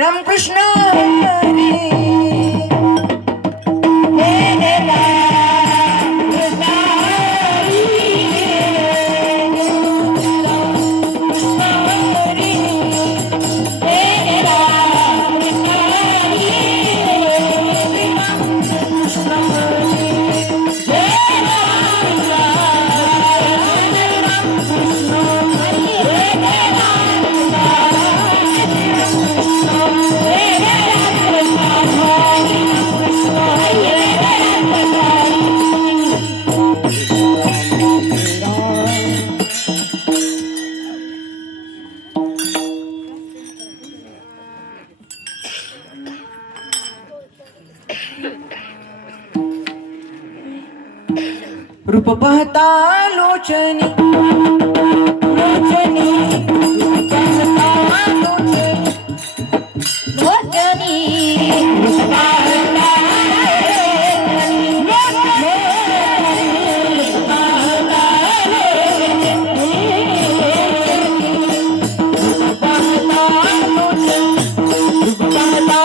रामकृष्ण हरी हे रामकृष्ण हरी रामकृष्ण हरी हे रामकृष्ण हरी रामकृष्ण हरी हे रामकृष्ण हरी रूप पाहता लोचनी लोचनी रूप पाहता लोचनी लोचनी रूप पाहता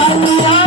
Bye.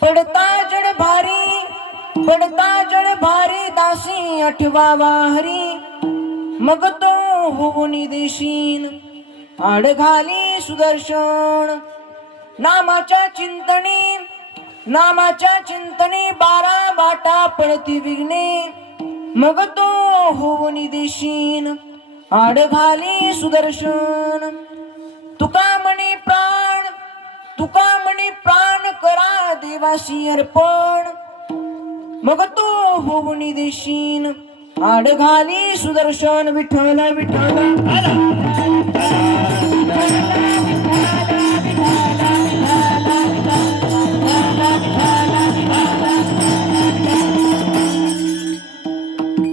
पडता जड भारी पडता जड भारी दासी आठवावा हरी मग तो होऊन देशील आड घाली सुदर्शन नामाच्या चिंतनी 12 बाटा पडती विघ्ने मग तो होऊन देशील आड घाली सुदर्शन तुका म्हणे प्राण करा देवासी अर्पण मग तो होऊन देशील आड घाली सुदर्शन विठ्ठल विठ्ठल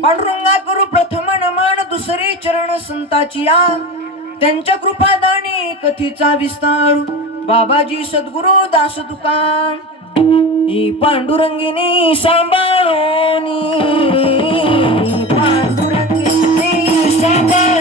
पांडुरंगा करू प्रथम नमन दुसरे चरण संताची या त्यांच्या कृपादानी कथेचा विस्तार बाबाजी सद्गुरु दास तुका ही पांडुरंगिनी सांभाळोनी पांडुरंगिनी सांभाळोनी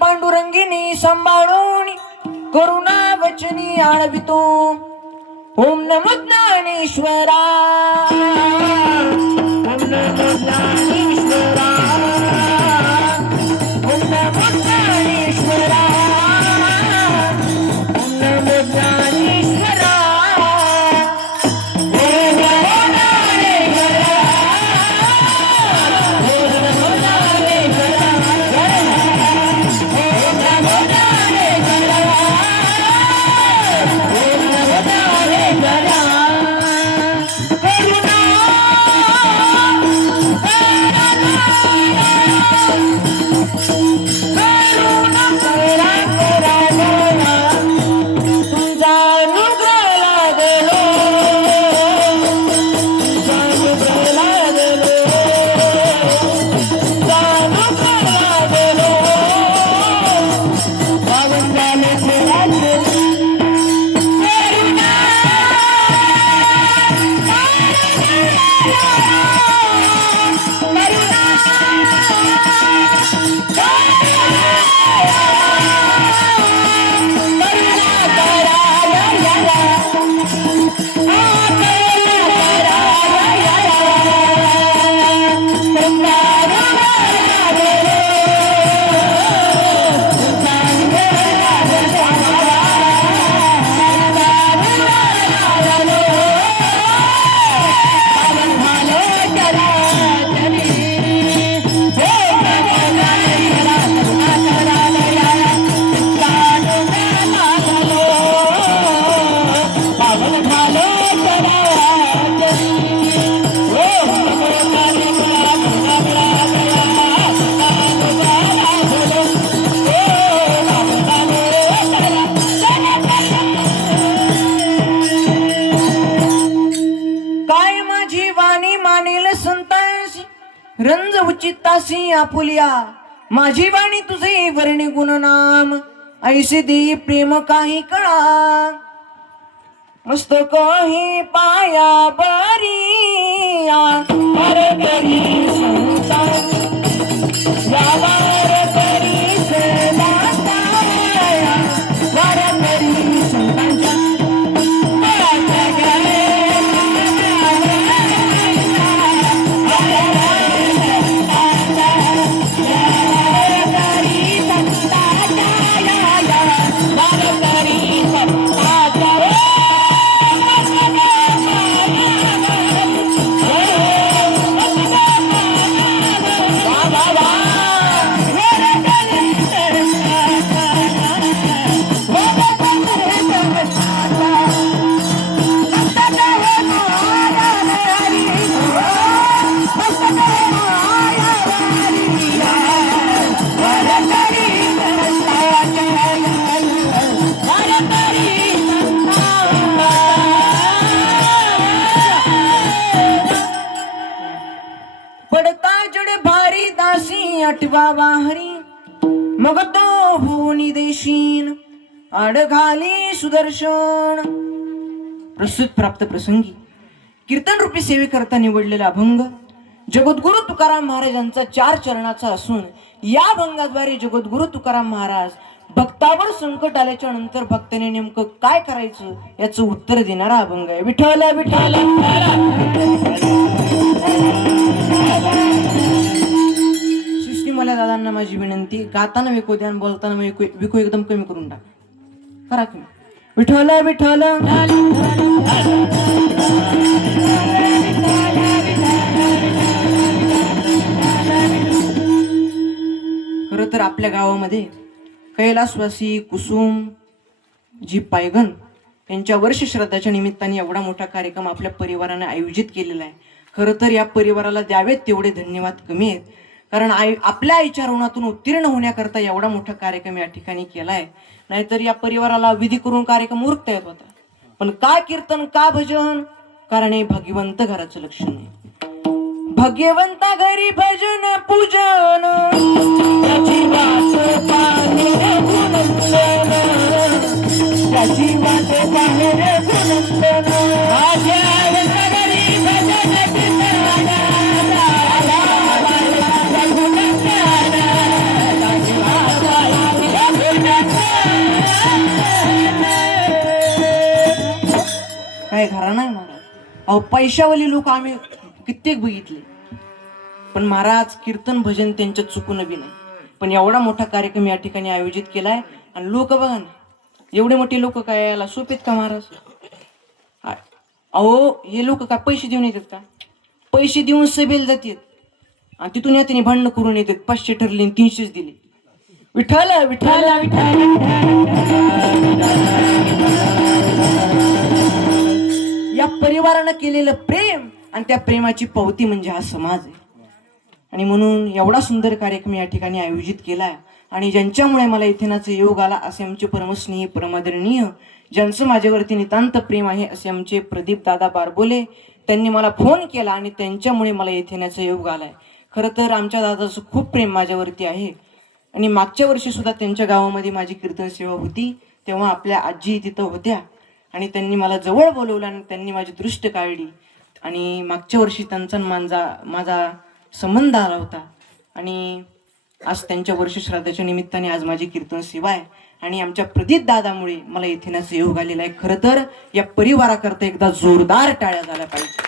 पांडुरंगिनी सांभाळून करुणा वचनी आळवितो ओम नमो ज्ञानेश्वरा ओम नमो ज्ञानेश्वरा ओम नमो ज्ञानेश्वरा ओम नमो ज्ञानेश्वरा Hey! उचितासी आपुलिया माझी वाणी तुझे वर्णी गुणनाम ऐसे दे प्रेम काही कळा मस्तक ही पाया बरिया हरकरी संता वावर करी सेवाताया वारकरी संतांच्या पडता जड भारी दासी आठवा वाहरी मग तो भुवनी देशीन आड घाली सुदर्शन. प्रस्तुत प्राप्त प्रसंगी कीर्तन रूपी सेवेकरता निवडलेला अभंग जगद्गुरु तुकाराम महाराजांचा 4 चरणाचा असून या अभंगाद्वारे जगद्गुरु तुकाराम महाराज भक्तावर संकट आल्याच्या नंतर भक्ताने नेमकं काय करायचं याचं उत्तर देणारा अभंग आहे. विठ्ठल विठ्ठल. सृष्टी मला दादांना माझी विनंती, गाताना विकू द्या आणि बोलताना विकू एकदम कमी करून टाक. करा तुम्ही. विठ्ठल विठ्ठल. खरं तर आपल्या गावामध्ये कैलासवासी कुसुम जी पायगन यांच्या वर्ष श्राद्धाच्या निमित्ताने एवढा मोठा कार्यक्रम आपल्या परिवाराने आयोजित केलेला आहे. खरं तर या परिवाराला द्यावेत तेवढे धन्यवाद कमी आहेत, कारण आपल्या आईच्या ऋणातून उत्तीर्ण होण्याकरता एवढा मोठा कार्यक्रम या ठिकाणी केलाय. नाहीतर या परिवाराला विधी करून कार्यक्रम उरकता येत होता, पण का कीर्तन का भजन, कारण हे भाग्यवंत घराचं लक्षण आहे. भाग्यवंता घरी भजन पूजन त्याची वाट पाहणे गुणंदन, त्याची वाट पाहणे गुणंदन. भाग्यवंता घरी भजन कीर्तन काय घरा नाही महाराज. अहो पैशावाली लोक आम्ही कित्येक बघितले, पण महाराज कीर्तन भजन त्यांच्यात चुकून बी नाही. पण एवढा मोठा कार्यक्रम या ठिकाणी आयोजित केलाय आणि लोक बघा ना, एवढे मोठे लोक काय याला सोपेत का महाराज. अहो हे लोक काय पैसे देऊन येतात का, पैसे देऊन सभेला जातात आणि तिथून यातने भांडणं करून येतात. 500 ठरले 300 दिले. विठ्ठल विठ्ठल विठ्ठल. या परिवारानं केलेलं प्रेम आणि त्या प्रेमाची पावती म्हणजे हा समाज आहे. आणि म्हणून एवढा सुंदर कार्यक्रम या ठिकाणी आयोजित केलाय आणि ज्यांच्यामुळे मला इथेनाचा योग आला असे आमचे परमस्नेही परमादरणीय, ज्यांचं माझ्यावरती नितांत प्रेम आहे असे आमचे प्रदीप दादा बारबोले, त्यांनी मला फोन केला आणि त्यांच्यामुळे मला येथेण्याचा योग आलाय. खरं तर आमच्या दादाचं खूप प्रेम माझ्यावरती आहे. आणि मागच्या वर्षी सुद्धा त्यांच्या गावामध्ये माझी कीर्तन सेवा होती, तेव्हा आपल्या आजी तिथं होत्या आणि त्यांनी मला जवळ बोलवलं आणि त्यांनी माझी दृष्ट काढली. आणि मागच्या वर्षी त्यांचा माझा संबंध आला होता आणि आज त्यांच्या वर्ष श्राद्धाच्या निमित्ताने आज माझी कीर्तन सेवा आहे आणि आमच्या प्रदीप दादामुळे मला येथेण्याचा योग आलेला आहे. खरं तर या परिवाराकरता एकदा जोरदार टाळ्या झाल्या पाहिजे.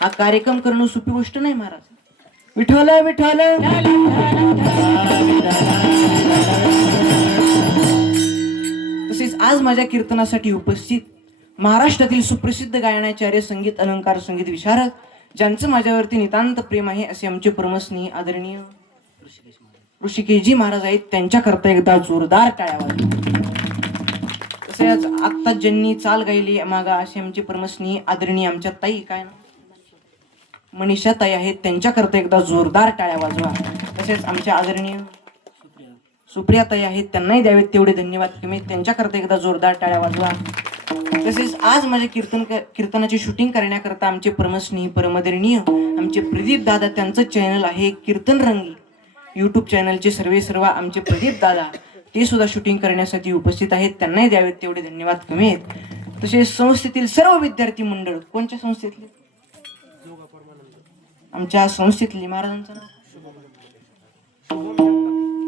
हा कार्यक्रम करणं सोपी गोष्ट नाही महाराज. विठ्ठल विठ्ठल. तसेच आज माझ्या कीर्तनासाठी उपस्थित महाराष्ट्रातील सुप्रसिद्ध गायनाचार्य, संगीत अलंकार, संगीत विशारद, ज्यांचं माझ्यावरती नितांत प्रेम आहे असे आमचे परमस्नेही आदरणीय ऋषिकेशजी महाराज आहेत, त्यांच्याकरता एकदा जोरदार टाळ्या वाजवा. तसेच आत्ता ज्यांनी चाल गायली मागा असे आमचे परमस्नेही आदरणीय आमच्या ताई काय ना मनीषा ताई आहेत, त्यांच्याकरता एकदा जोरदार टाळ्या वाजवा. तसेच आमच्या आदरणीय सुप्रिया ताई आहेत, त्यांनाही द्यावेत तेवढे धन्यवाद कमी, त्यांच्याकरता एकदा जोरदार टाळ्या वाजवा. तसेच आज माझे कीर्तनाचे शूटिंग करण्याकरता आमचे परमस्नेही परमदरणीय आमचे प्रदीप दादा, त्यांचं चॅनल आहे कीर्तन रंगी यूट्यूब चॅनलचे सर्व आमचे प्रदीप दादा ते सुद्धा शूटिंग करण्यासाठी उपस्थित आहेत. त्यांनाही द्यावेत तेवढे धन्यवाद कमी आहेत. तसेच संस्थेतील सर्व विद्यार्थी मंडळ, कोणत्या संस्थेतले? आमच्या संस्थेतले महाराजांचं नाव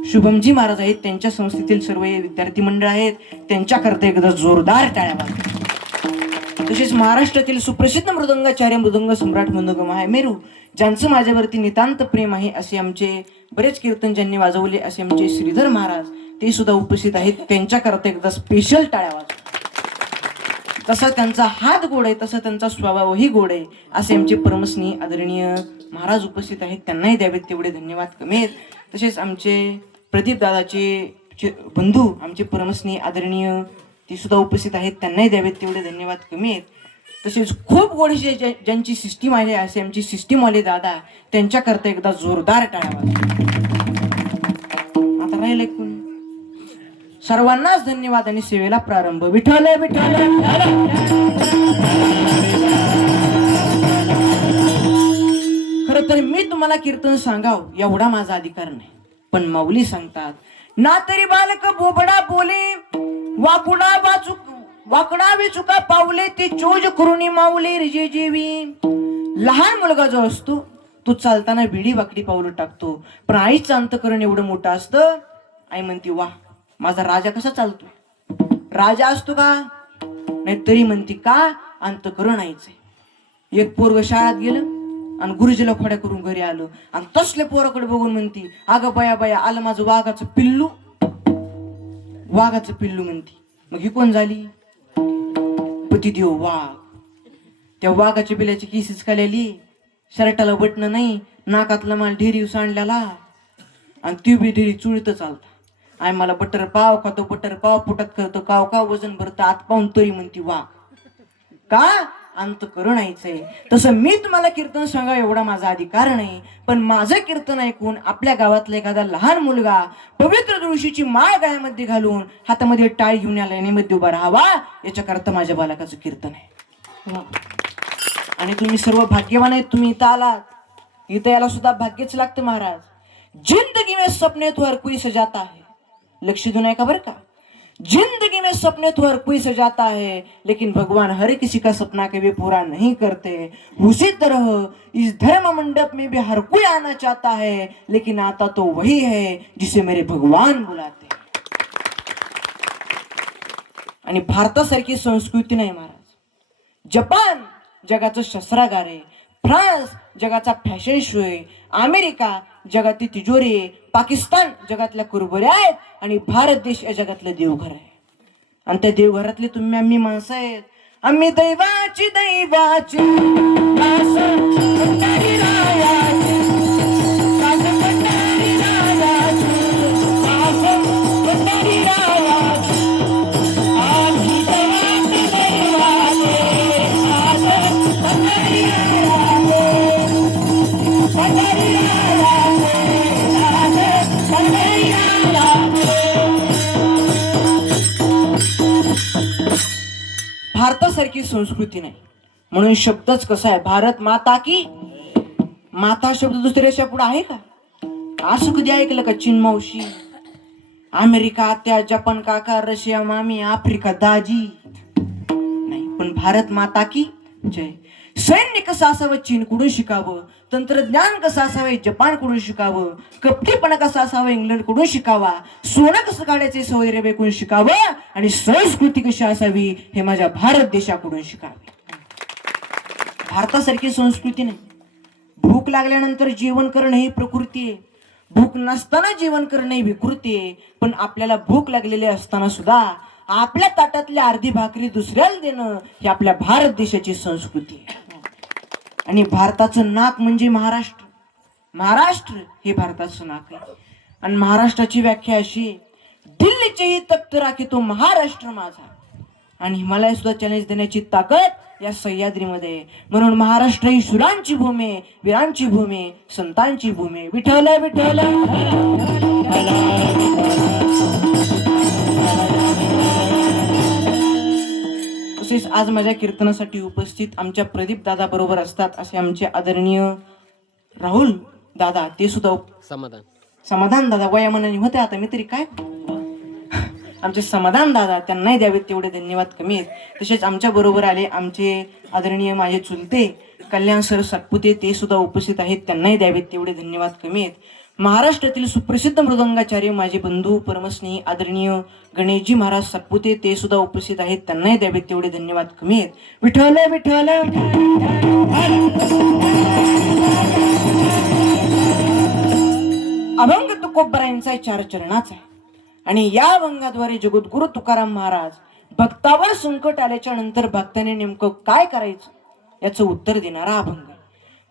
शुभमजी महाराज आहेत. त्यांच्या संस्थेतील सर्व विद्यार्थी मंडळ आहेत, त्यांच्याकरता एकदा जोरदार टाळ्या वाजवा. तसेच महाराष्ट्रातील सुप्रसिद्ध मृदंगाचार्य मृदंग सम्राट मृदंग महामेरू, ज्यांचं माझ्यावरती नितांत प्रेम आहे, असे आमचे बरेच कीर्तन ज्यांनी वाजवले असे आमचे श्रीधर महाराज ते सुद्धा उपस्थित आहेत. त्यांच्याकरता एकदा स्पेशल टाळ्या वाजवा. तसा त्यांचा हात गोड आहे, तसा त्यांचा स्वभावही गोड आहे, असे आमचे परमस्नेही आदरणीय महाराज उपस्थित आहेत. त्यांनाही द्यावेत तेवढे धन्यवाद कमी आहेत. तसेच आमचे प्रदीप दादाचे बंधू आमचे परमस्नेही आदरणीय ते सुद्धा उपस्थित आहेत. त्यांनाही द्यावेत तेवढे धन्यवाद कमी आहेत. तसेच खूप गोडीचे ज्यांची सिस्टीम आहे असे आमची सिस्टीमवाले दादा, त्यांच्याकरता एकदा जोरदार टाळ्या वाजवा. आता राहिले कोण? सर्वांनाच धन्यवाद आणि सेवेला प्रारंभ. विठ्ठल विठ्ठल. खरं तर मी तुम्हाला कीर्तन सांगाव एवढा माझा अधिकार नाही, पण माऊली सांगतात ना तरी बालक बोबडा बोले वाकडा चुका पावले ते चोज करुणी माऊले रिजे जेवी. लहान मुलगा जो असतो तो चालताना बिडी वाकडी पावलं टाकतो, पण आईचं अंतकरण एवढं मोठं असतं. आई म्हणते वा माझा राजा कसा चालतो, राजा असतो का नाही, तरी म्हणते का अंतकरण आईच आहे. एक पोरग शाळेत गेलं आणि गुरुजीला खोड्या करून घरी आलं आणि तसले पोराकडे बघून म्हणती अगं बया बया आलं माझं वाघाचं पिल्लू म्हणती. मग ही कोण झाली? पतिदेव वाघ. त्या वाघाच्या पिल्याची केस काढलेली, शर्टाला बटणं नाही, नाकातला माल ढेरी सांडलेला आणि ती बी ढेरी चुळीत चालता. आय मला बटर पाव खातो, बटर पाव पोटात करतो काव का वजन भरतं आत पाहून तरी म्हणती वाघ. का अंतकरण आहे. तसं मी तुम्हाला कीर्तन सांगा एवढा माझा अधिकार नाही, पण माझं कीर्तन ऐकून आपल्या गावातला एखादा लहान मुलगा पवित्र तुळशीची माळ गळ्यामध्ये घालून हातामध्ये टाळ घेऊन या लाईनीमध्ये उभा राहावा, याच्याकरता माझ्या बालकाचं कीर्तन आहे. आणि तुम्ही सर्व भाग्यवान आहेत, तुम्ही इथं आलात. इथं याला सुद्धा भाग्यच लागतं महाराज. जिंदगी में सपने तो हर कोई सजाता है, लक्ष देऊ नका बरं का. जिंदगी में सपने तो हर कोई सजाता है, लेकिन भगवान हर किसी का सपना कभी पूरा नहीं करते. उसी तरह इस धर्म मंडप में भी हर कोई आना चाहता है, लेकिन आता तो वही है जिसे मेरे भगवान बुलाते. आणि भारतासारखी संस्कृती नाही महाराज. जपान जगाचं शस्त्रागार आहे, फ्रान्स जगाचा फॅशन शो आहे, अमेरिका जगातील तिजोरी आहे, पाकिस्तान जगातल्या कुरबुऱ्या आहेत आणि भारत देश या जगातलं देवघर आहे. आणि त्या देवघरातले तुम्ही आम्ही माणसं आहेत. आम्ही दैवाची भारतासारखी संस्कृती नाही, म्हणून शब्दच कसा आहे, भारत माता की. माता शब्द दुसऱ्याच्या पुढे आहे का? असं कधी ऐकलं का? चीन मावशी, अमेरिका आत्या, जपान काका, रशिया मामी, आफ्रिका दाजी नाही, पण भारत माता की जय. सैन्य कसं असावं चीनकडून शिकावं, तंत्रज्ञान कसं असावं जपानकडून शिकावं, कपटीपणा कसा असावा इंग्लंडकडून शिकावा, सोनं कसं काढायचे सौदी अरेबियाकडून शिकावं आणि संस्कृती कशी असावी हे माझ्या भारत देशाकडून शिकावे. भारतासारखी संस्कृती नाही. भूक लागल्यानंतर जेवण करणं ही प्रकृती आहे, भूक नसताना जेवण करणं ही विकृती आहे. पण आपल्याला भूक लागलेली असताना सुद्धा आपल्या ताटातल्या अर्धी भाकरी दुसऱ्याला देणं ही आपल्या भारत देशाची संस्कृती आहे. आणि भारताचं नाक म्हणजे महाराष्ट्र. महाराष्ट्र हे भारताचं नाक आहे. आणि महाराष्ट्राची व्याख्या अशी, दिल्लीचेही तख्त राखी तो महाराष्ट्र माझा. आणि हिमालय सुद्धा चॅलेंज देण्याची ताकद या सह्याद्रीमध्ये. म्हणून महाराष्ट्र ही शुरांची भूमी, वीरांची भूमी, संतांची भूमी. विठ्ठल विठ्ठल. आज माझ्या कीर्तनासाठी उपस्थित आमच्या प्रदीप दादा बरोबर असतात असे आमचे आदरणीय राहुल दादा, ते सुद्धा समाधान दादा वयामानाने होते, आता मी तरी काय आमचे समाधान दादा, त्यांनाही द्यावेत तेवढे धन्यवाद कमी आहेत. तसेच आमच्या बरोबर आले आमचे आदरणीय माझे चुलते कल्याण सर सातपुते, ते सुद्धा उपस्थित आहेत, त्यांनाही द्यावेत तेवढे धन्यवाद कमी आहेत. महाराष्ट्रातील सुप्रसिद्ध मृदंगाचार्य माझे बंधू परमस्नेही आदरणीय गणेशजी महाराज सातपुते, ते सुद्धा उपस्थित आहेत, त्यांनाही द्यावेत तेवढे धन्यवाद कमी आहेत. विठ्ठल विठ्ठल. अभंग तुकोबरायांचा 4 चरणाचा आहे आणि या अभंगाद्वारे जगद्गुरु तुकाराम महाराज भक्तावर संकट आल्याच्या नंतर भक्ताने नेमकं काय करायचं याचं उत्तर देणारा अभंग आहे.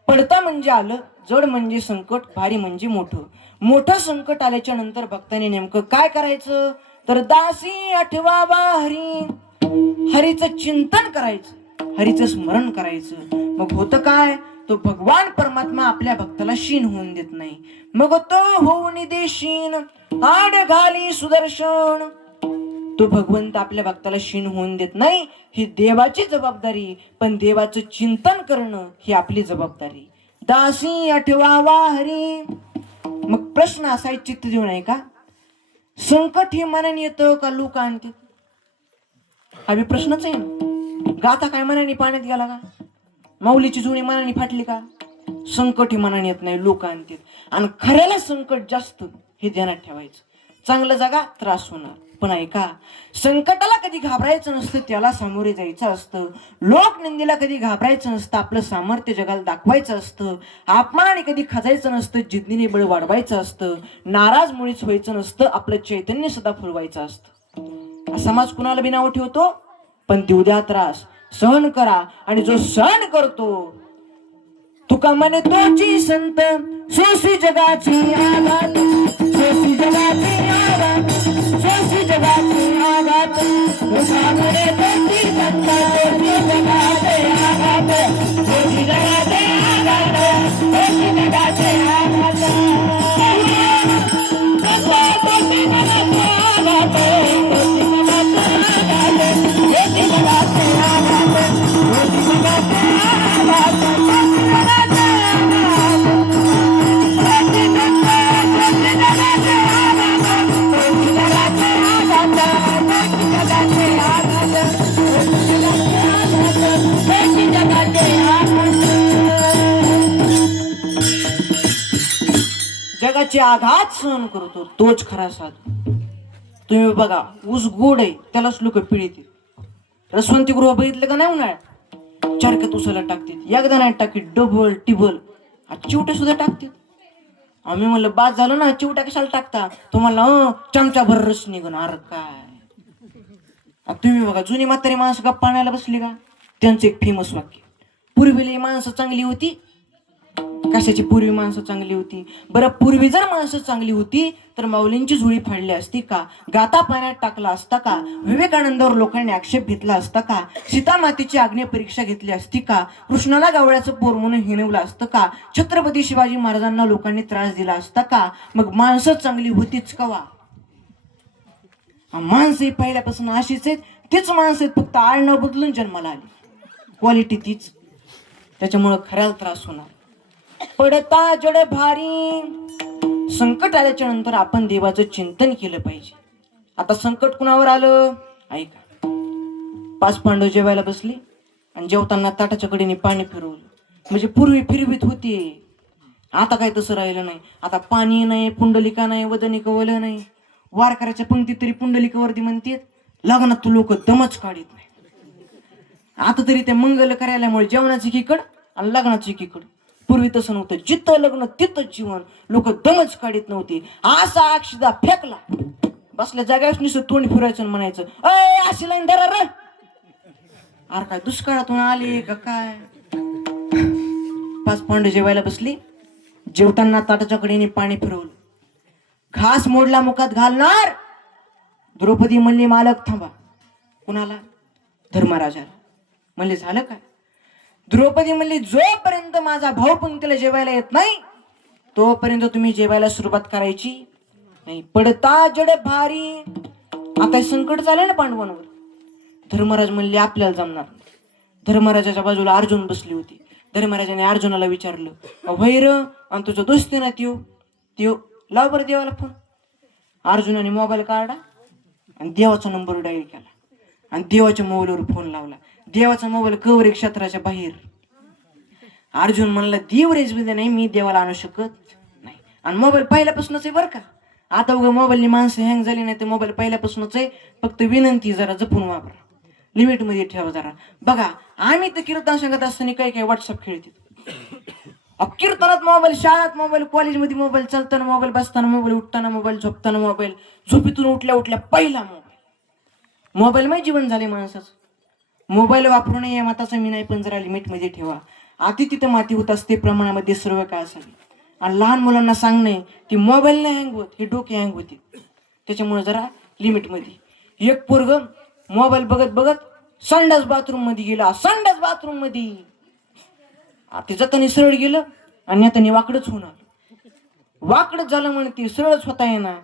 पडता म्हणजे आलं, जड म्हणजे संकट, भारी म्हणजे मोठं. मोठं संकट आल्याच्या नंतर भक्ताने नेमकं काय करायचं तर दासी आठवावा हरी, हरीचं चिंतन करायचं, हरीचं स्मरण करायचं. मग होतं काय, तो भगवान परमात्मा आपल्या भक्ताला शीन होऊन देत नाही. मग तो होऊन देशीन आड घाली सुदर्शन. तो भगवंत आपल्या भक्ताला शीन होऊन देत नाही, ही देवाची जबाबदारी, पण देवाचं चिंतन करणं ही आपली जबाबदारी. दासी आठवावा हरी. मग प्रश्न असा चित्त देऊ नये का, संकट हे मनाने येतं का लोक आणतात? हा बी प्रश्नच आहे ना. गाता काय मनाने पाण्यात गेला का, माऊलीची जुनी मनाने फाटली का? संकट ही मनाने येत नाही, लोक आणतात. आणि खऱ्याला संकट जास्त हे ध्यानात ठेवायचं. चांगलं जागा, त्रास होणार, पण ऐका, संकटाला कधी घाबरायचं नसतं, त्याला सामोरे जायचं असतं. लोकनिंदेला कधी घाबरायचं नसतं, आपलं सामर्थ्य जगाला दाखवायचं असतं. अपमानाने कधी खजायचं नसतं, जिद्दीने बळ वाढवायचं असतं. नाराज मुळीच व्हायचं नसतं, आपलं चैतन्य सदा फुलवायचं असतं. समाज कुणाला बी नाव ठेवतो, पण देऊ द्या त्रास, सहन करा. आणि जो सहन करतो तुका म्हणे तोची संत, सोसी जगाची आघात, सोसी जगाची आघात, सोसी जगाची आघात. तुका म्हणे तोची संत, सोसी जगाची आघात, सोसी जगाची आघात, सोसी जगाची आघात. जगाचे आघात सहन करतो तोच खरा साधू. तुम्ही बघा, ऊस गोड आहे त्यालाच लोक पिळीत. रसवंती गृह बघितलं का नाही उन्हाळ्यात, चारक्यात उसाला टाकतात, एकदा नाही टाकीत, डबल टिबल, चिवटे सुद्धा टाकतात. आम्ही म्हणलं बाद झालं ना, चिवट्या कशाला टाकता? तुम्हाला चमचा भर रस निघणार काय. तुम्ही बघा, जुनी म्हातारी माणसं गप्पा आणायला बसली का, त्यांचं एक फेमस वाक्य, पूर्वीली माणसं चांगली होती. कशाची पूर्वी माणसं चांगली होती? बरं, पूर्वी जर माणसं चांगली होती तर माऊलींची झुळी फाडली असती का? गाता पाण्यात टाकला असता का? विवेकानंदावर लोकांनी आक्षेप घेतला असता का? सीता मातेची आग्नेय परीक्षा घेतली असती का? कृष्णाला गावळ्याचं पोर म्हणून हिणवलं असतं का? छत्रपती शिवाजी महाराजांना लोकांनी त्रास दिला असता का? मग माणसं चांगली होतीच कवा? माणसं पहिल्यापासून अशीच आहेत, तीच माणसं आहेत, फक्त आडनाव बदलून जन्माला आली, क्वालिटी तीच. त्याच्यामुळं खऱ्याला त्रास होणार. पडता जड भारी. संकट आल्याच्या नंतर आपण देवाचं चिंतन केलं पाहिजे. आता संकट कुणावर आलं ऐका. 5 पांडव जेवायला बसले आणि जेवताना ताटाच्या कडेने पाणी फिरवलं. म्हणजे पूर्वी फिरवीत होती, आता काय तसं राहिलं नाही. आता पाणी नाही, पुंडलिका नाही, वदनिका वलं नाही. वारकऱ्याच्या पंक्ती तरी पुंडलिकावरती म्हणतात, लग्नात तू लोक दमच काढीत नाही. आता तरी ते मंगल कार्यालयामुळे जेवणाची एकीकड आणि लग्नाची एकीकड. पूर्वी तसं नव्हतं, जिथं लग्न तिथं जीवन, लोक दमच काढीत नव्हती. असा अक्षदा फेकला, बसल्या जागेवर नुसतं तोंड फिरायचं म्हणायचं, अय अशी लाईन धरा र. अरे काय दुष्काळातून आले का काय? 5 पांडव जेवायला बसली, जेवताना ताटाच्या कडेने पाणी फिरवलं. घास मोडला मुखात घालणार. द्रौपदी म्हणली, मालक थांबा. कुणाला? धर्मराजाला. म्हणले झालं काय? द्रौपदी म्हणली, जोपर्यंत माझा भाऊ पंक्तीला जेवायला येत नाही तोपर्यंत तुम्ही जेवायला सुरुवात करायची नाही. पडता जड भारी. आता संकट चाललंय ना पांडवांवर. धर्मराज म्हणले आपल्याला जमणार नाही. धर्मराजाच्या बाजूला अर्जुन बसली होती. धर्मराजाने अर्जुनाला विचारलं, वैर आणि तुझं दोस्ती ना त्यो त्यो लाव बरं देवाला फोन. अर्जुनाने मोबाईल काढला आणि देवाचा नंबर डायल केला आणि देवाच्या मोबाईलवर फोन लावला. देवाचा मोबाईल कवर एक क्षेत्राच्या बाहेर. अर्जुन म्हणला देव रेंज मध्ये नाही, मी देवाला आणू शकत नाही. आणि मोबाईल पहिल्यापासूनच आहे बरं का. आता उगा मोबाईलनी माणसं हँग झाली नाही तर मोबाईल पहिल्यापासूनच आहे. फक्त विनंती जरा जपून वापरा, लिमिटमध्ये ठेवा जरा. बघा आम्ही तर कीर्तन सांगत असताना काही काही व्हॉट्सअप खेळते. कीर्तनात मोबाईल, शाळेत मोबाईल, कॉलेजमध्ये मोबाईल, चालताना मोबाईल, बसताना मोबाईल, उठताना मोबाईल, झोपताना मोबाईल, झोपेतून उठल्या उठल्या पहिला मोबाईल. मोबाईलमय जीवन झाले माणसाचं. मोबाईल वापरू नये माताचं मी नाही, पण जरा लिमिटमध्ये ठेवा. अति तिथं माती होत असते, प्रमाणामध्ये सर्व काय असावे. आणि लहान मुलांना सांगणे की मोबाईल नाही हँग होत, हे डोके हँग होते, त्याच्यामुळे जरा लिमिटमध्ये. एक पोरग मोबाईल बघत बघत संडास बाथरूम मध्ये गेला. संडास बाथरूम मध्ये ते जाताना सरळ गेलं आणि आता वाकडच होऊन आलं. वाकडच झालं म्हणे, ते सरळच होता येणार.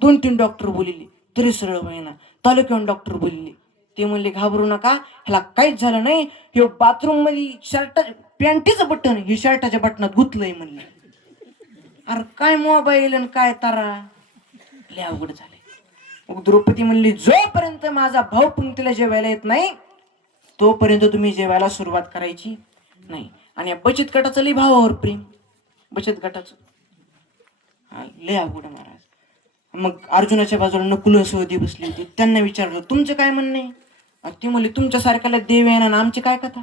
2-3 डॉक्टर बोलले तरी सरळ व्हायना. तालुक्याहून डॉक्टर बोलले, ते म्हणले घाबरू नका, ह्याला काहीच झालं नाही, हे बाथरूम मध्ये शर्ट पॅन्टीचं बटन हे शर्टाच्या बटनात गुतलंय म्हणले. अरे काय मोबाईल आणि काय तारा, लय अवघड झाले. मग द्रौपदी म्हणली जोपर्यंत माझा भाऊ पंक्तीला जेवायला येत नाही तोपर्यंत तुम्ही जेवायला सुरुवात करायची नाही. आणि या बचत गटाचं लय भावावर प्रेम, बचत गटाचं लय अवघड महाराज. मग अर्जुनाच्या बाजूला नकुल सहदेव बसली होती. त्यांना विचारलं तुमचं काय म्हणणं आहे. ते म्हणले तुमच्यासारख्याला देव येणार ना, आमची काय कथा.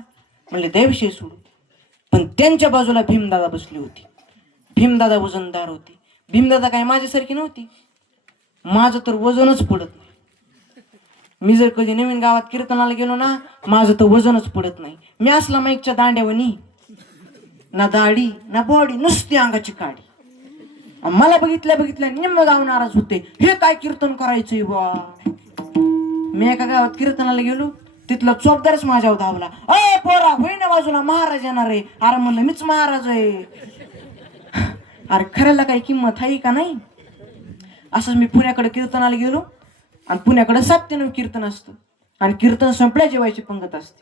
म्हणले देवविषयी सोडू. पण त्यांच्या बाजूला भीमदादा बसली होती. भीमदादा वजनदार होती. भीमदादा काय माझ्यासारखी नव्हती. माझं तर वजनच पडत नाही. मी जर कधी नवीन गावात कीर्तनाला गेलो ना, माझं तर वजनच पडत नाही. मी असला माईकच्या दांड्यावनी, ना दाढी ना बॉडी, नुसती अंगाची काडी. मला बघितल्या निम्म गाव नाराज होते, हे काय कीर्तन करायचंय बा. मी एका गावात कीर्तनाला गेलो, तिथला चोपदारच माझ्यावर धावला, अय पोरा होई ना बाजूला, महाराज येणार आहे. अरे म्हणलं मीच महाराज आहे. अरे खऱ्याला काही किंमत आहे का नाही. असंच मी पुण्याकडे कीर्तनाला गेलो आणि पुण्याकडे 7 ते 9 कीर्तन असतं आणि कीर्तन संपल्या जेवायची पंगत असते.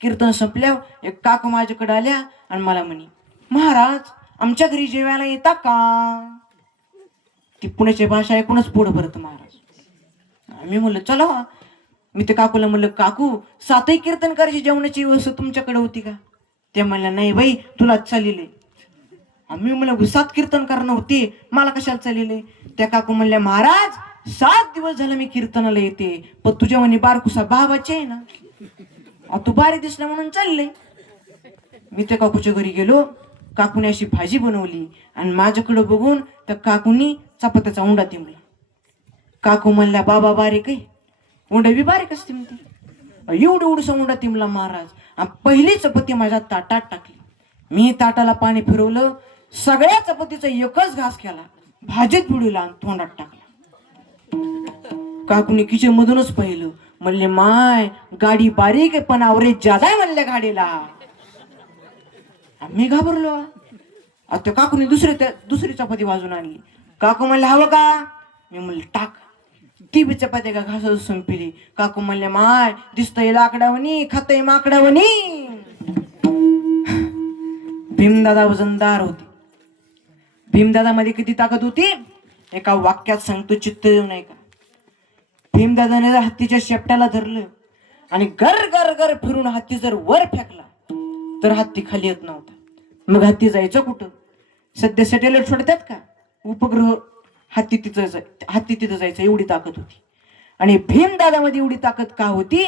कीर्तन संपल्यावर एक काकू माझ्याकडे आल्या आणि मला म्हणे, महाराज आमच्या घरी जेवायला येता का. ती पुण्याची भाषा ऐकूनच पुढं भरत महाराज. मी म्हणलं चला. मी ते काकूला म्हणलं काकू 7ही कीर्तन करायची जेवणाची व्यवस्था तुमच्याकडे होती का. ते म्हणल्या नाही बाई तुलाच चालले. मी म्हणलं 7 कीर्तन करणं होते, मला कशाला चालले. त्या काकू म्हणल्या महाराज 7 दिवस झालं मी कीर्तनाला येते, पण तुझ्या म्हणे बारकुसा बाबाचे आहे ना, तू बारी दिसला म्हणून चालले. मी त्या काकूच्या घरी गेलो. काकूने अशी भाजी बनवली आणि माझ्याकडे बघून त्या काकूनी चपात्याचा उंडा तिंबला. काकू म्हणल्या बाबा बारीक आहे, उंडा बी बारीक असते म्हणते. एवढं एवढसा उंडा तिंबला महाराज. पहिली चपाती माझ्या ताटात टाकली. मी ताटाला पाणी फिरवलं, सगळ्या चपातीचा एकच घास केला, भाजीत बुडवला आणि तोंडात टाकला. काकूने किचन मधूनच पाहिलं. म्हणले माय गाडी बारीक आहे पण आवरेज जादा आहे म्हणल्या गाडीला. मी घाबरलो. आता काकूने दुसरी चपाती वाजून आणली. काकू म्हणले हवं का. मी म्हणले टाक. ती बी चपाती का घासत संपली. काकू म्हणले माय दिसतंय लाकडावणी खातय माकडावणी. भीमदादा वजनदार होती. भीमदादा मध्ये किती ताकद होती एका वाक्यात सांगतो, चित्त येऊ नये का. भीमदादाने हत्तीच्या शेपट्याला धरलं आणि गर गर गर फिरून हत्ती जर वर फेकला तर हत्ती खाली येत नव्हता. मग हत्ती जायचं कुठं. सध्या सॅटेलाइट सोडतात का उपग्रह, हत्ती तिथं जायचं एवढी ताकद होती. आणि भीमदादामध्ये एवढी ताकद का होती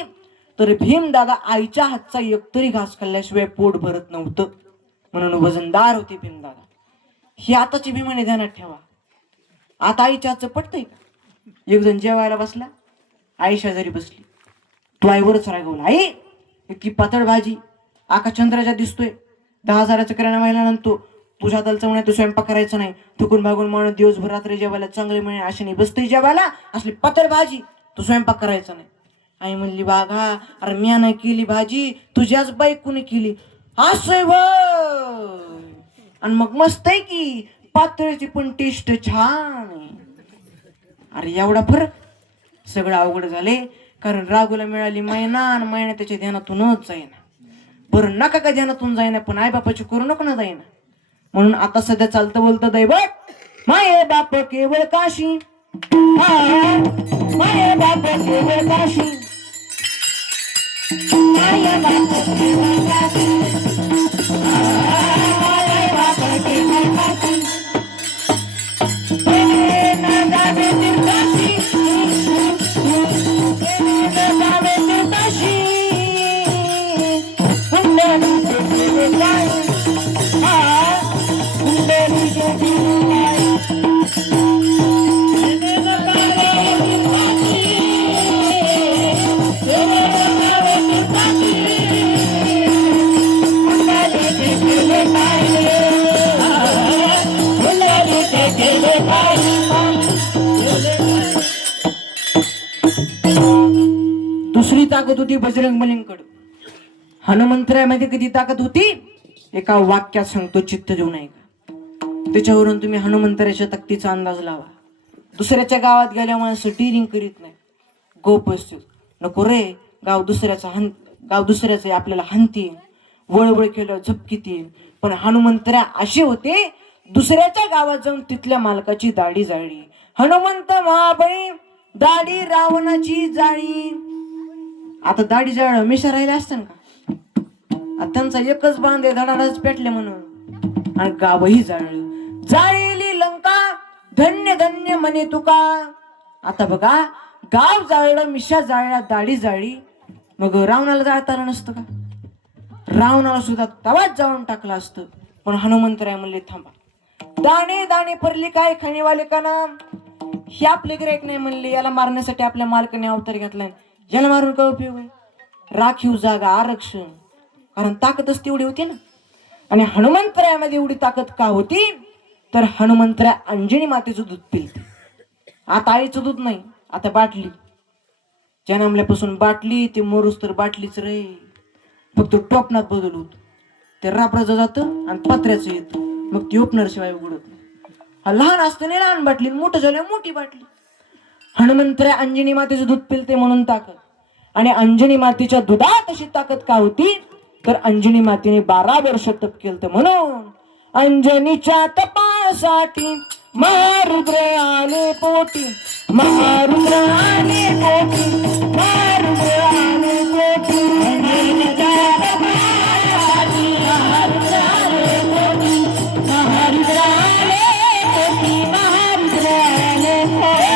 तर भीमदादा आईच्या हातचा एकतरी घास खाल्ल्याशिवाय पोट भरत नव्हतं, म्हणून वजनदार होते भीमदादा. ही आताची भीमाने ध्यानात ठेवा. आता आईच्या हातचं पटतंय का. एक जण जेवायला बसला, आई शेजारी बसली. तू आईवरच रागवला. आई इतकी पातळ भाजी, आका चंद्राच्या दिसतोय, 10,000चा किराणा महिना आणतो, तुझ्या हाताला चवण्या तू स्वयंपाक करायचा नाही, थुकून भागून माणूस दिवसभर रात्री जेवायला चांगले म्हणे अशाने बसतोय जेवायला, असली पातळ भाजी तू स्वयंपाक करायचा नाही. आई म्हणली बाघा अरे मी नाही केली भाजी, तुझ्याच बायकोने केली. असं आणि मग मस्त आहे की पातळीची पण टेस्ट छान आहे. अरे एवढा फरक. सगळं अवघड झाले. कारण राघूला मिळाली मैना आणि मैना त्याच्या ध्यानातूनच जाईना. बरं नका का ध्यानातून जाईना, पण आई बापाची करू नको ना जाईना. म्हणून आता सध्या चालतं बोलतं दैवत माये बाप केवळ काशी, माये बाप केवळ काशी, माये बाप केवळ काशी, माये बाप केवळ काशी, न जावे तीर्थाशी, न जावे तीर्थाशी, पुंडलिक केवळ काशी, पुंडलिक केवळ दुसरी ताकद होती बजरंग बलींकडे. हनुमंतरायामध्ये किती ताकद होती? एका वाक्यात सांगतो, चित्त देऊ नये का. त्याच्यावरून तुम्ही हनुमंतराच्या ताकदीचा अंदाज लावा. दुसऱ्याच्या गावात गेल्या माणसं डिरिंग करीत नाही, गोप असतील. नको रे, गाव दुसऱ्याचं आपल्याला हानते, वळवळ केलं झपकीत येईल. पण हनुमंतराय असे होते, दुसऱ्याच्या गावात जाऊन तिथल्या मालकाची दाढी जाळली. हनुमंत महाबळी दाढी रावणाची जाळी. आता दाढी जाळ मिशा राहिले असतं का? आता त्यांचा एकच बांधे धडाडच पेटले म्हणून, आणि गावही जाळलं. जाळली लंका धन्य धन्य म्हणे तुका. आता बघा, गाव जाळलं, मिशा जाळल्या, दाढी जाळली. मग रावणाला जाळता आलं नसतं का? रावणाला सुद्धा तवाच जाळून टाकलं असतं. पण हनुमंतराय म्हणले थांबा, दाणे दाणे पडली काय खाणीवाले का ना. हे आपले गिरायक नाही म्हणले, याला मारण्यासाठी आपल्या मालकाने अवतार घेतलाय, याला मारून काय उपयोग आहे. राखीव जागा, आरक्षण, कारण ताकदच तेवढी होती ना. आणि हनुमंतरायामध्ये एवढी ताकद का होती, तर हनुमंतराय अंजनी मातेचं दूध पिलते. आता आईचं दूध नाही, आता बाटली. जन्मल्यापासून बाटली ते मोरूस तर बाटलीच रे. फक्त टोपणात बदल होत, ते रापराचं जातं आणि पत्र्याचं येतं, मग ती ओपनर शिवाय उघडत नाही. लहान असताना लहान बाटली, मोठं झालं मोठी बाटली. हनुमंतराय अंजनी मातेचं दूध पिलते म्हणून ताकद. आणि अंजनी मातेच्या दुधात अशी ताकद का होती, तर अंजनी मातेने 12 वर्ष तप केलं. म्हणून अंजनीच्या तपासाठी महारुद्र आले पोटी, महारुद्र आले पोटी, महारुद्र आले पोटी. अंजनीच्या तपासाठी महारुद्र आले पोटी, महारुद्र आले पोटी, महारुद्र आले पोटी.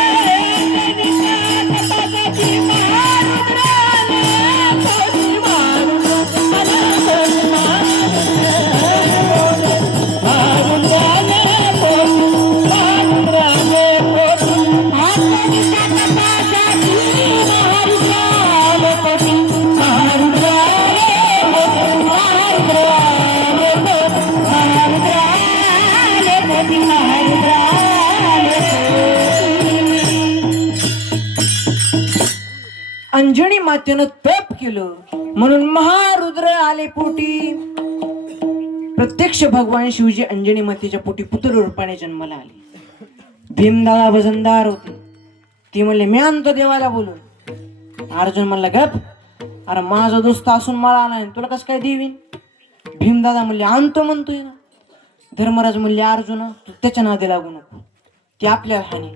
अंजनी मातेनं तप केलं म्हणून महारुद्र आले पोटी. प्रत्यक्ष भगवान शिवजी अंजनी मातेच्या पोटी पुत्र रूपाने जन्माला आले. भीमदादा वजनदार होते, ती म्हणले मी आणतो देवाला बोलून. अर्जुन म्हणला गप, अरे माझा दोस्त असून मला आला, तुला कसं काय देवीन. भीमदादा म्हणले आणतो म्हणतोय ना. धर्मराज म्हणले अर्जुना तू त्याच्या नादी लागू नको, ती आपल्या हानी.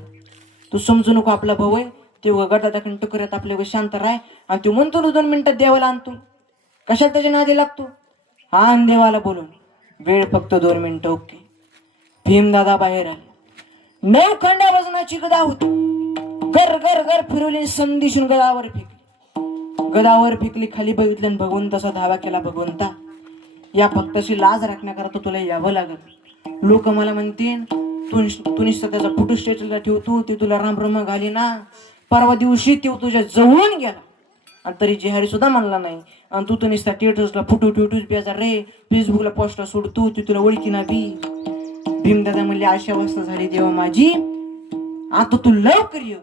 तू समजू नको आपला भाऊ आहे, ते गटात टुकऱ्यात आपल्या शांत राह. आणि तू म्हणतो ना 2 मिनिटात देवाला आणतो, कशाला त्याच्या नादी लागतो. हा आण देवाला बोलून, वेळ फक्त 2 मिनिटं. ओके. भीमदादा बाहेर आले. 9 खंड्या वजनाची गदा होती. गर गर गर फिरवली, संदेशून गदावर फेकली. गदावर फेकली, खाली बघितलं आणि भगवंताचा धावा केला. भगवंता या भक्ताची लाज राखण्याकरता तुला यावं लागल. लोक मला म्हणतील तू नुसतं त्याचा फोटो स्टेटसला ठेवतो, ते तुला रामराम घाली ना. परवा दिवशी ते तुझ्या जवळून गेला आणि तरी जेहारी सुद्धा म्हणला नाही. आणि तू नुसता स्टेटसला फोटो ठेवतोच बेजार रे, फेसबुकला पोस्टला सोडतो, ती तुला ओळखी ना बी. भीमदादा म्हणले अशी अवस्था झाली देवा माझी, आता तू लवकर ये.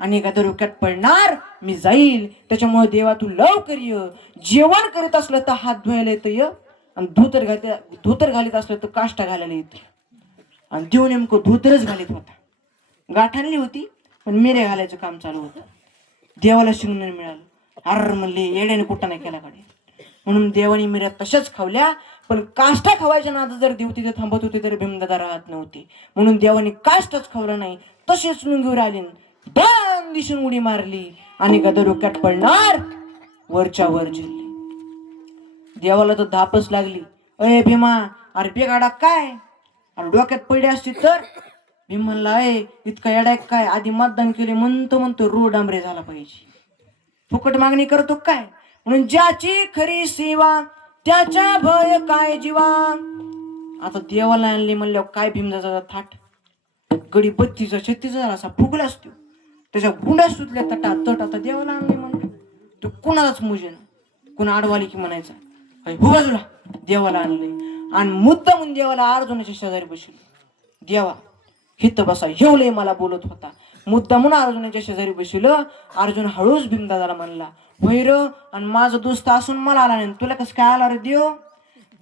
आणि एखाद्या डोक्यात पडणार मी जाईल, त्याच्यामुळे देवा तू लवकर ये. जेवण करीत असलं तर हात धुवायला येतं ये, आणि धोतर घालीत असलं तर काष्टा घालायला येतं. आणि देव नेमकं धोतरच घालीत होता. गाठ आणली होती पण मेरे घालायचं काम चालू होतं. देवाला शिंगण मिळालं. अर म्हणले येड्याने कुठं नाही केला गाडी. म्हणून देवानी मिऱ्या तशाच खावल्या. पण काष्टा खावायच्या नाद जर देव तिथे थांबत होते तर भीमदादा राहत नव्हते. म्हणून देवानी काष्टच खावलं नाही, तसेच लुंगीवर आले, बाण दिशून उडी मारली आणि गदा डोक्यात पडणार वरच्या वर जिरली. देवाला तर धापच लागली. अय भीमा, अरे बेगाडा काय, अरे डोक्यात पडले असते तर. भीम म्हणला, अय इतका येडा काय, आधी मतदान केले म्हणतो रोड डांबरे झाला पाहिजे, फुकट मागणी करतो काय. म्हणून ज्याची खरी सेवा त्याच्या भय काय जीवा. आता देवाला आणले म्हणल्यावर काय भीमदाचा थाट, गडी 32-36 झाला असा फुगला असतो, त्याच्या गुंडा सुटल्या तटा तट. आता देवाला आणले म्हणलं तो कुणालाच मुजेन, कुणा आडवाली की म्हणायचा हो बाजूला. देवाला आणले आणि मुद्दा म्हणून देवाला अर्जुनाच्या शेजारी बसले. देवा हित बसा, हेवलंय मला बोलत होता. मुद्दा म्हणून अर्जुनाच्या शेजारी बसलं. अर्जुन हळूच भीमदादाला म्हणला, वैर आणि माझा दोस्त असून मला आला नाही, तुला कसं काय आला रे देव.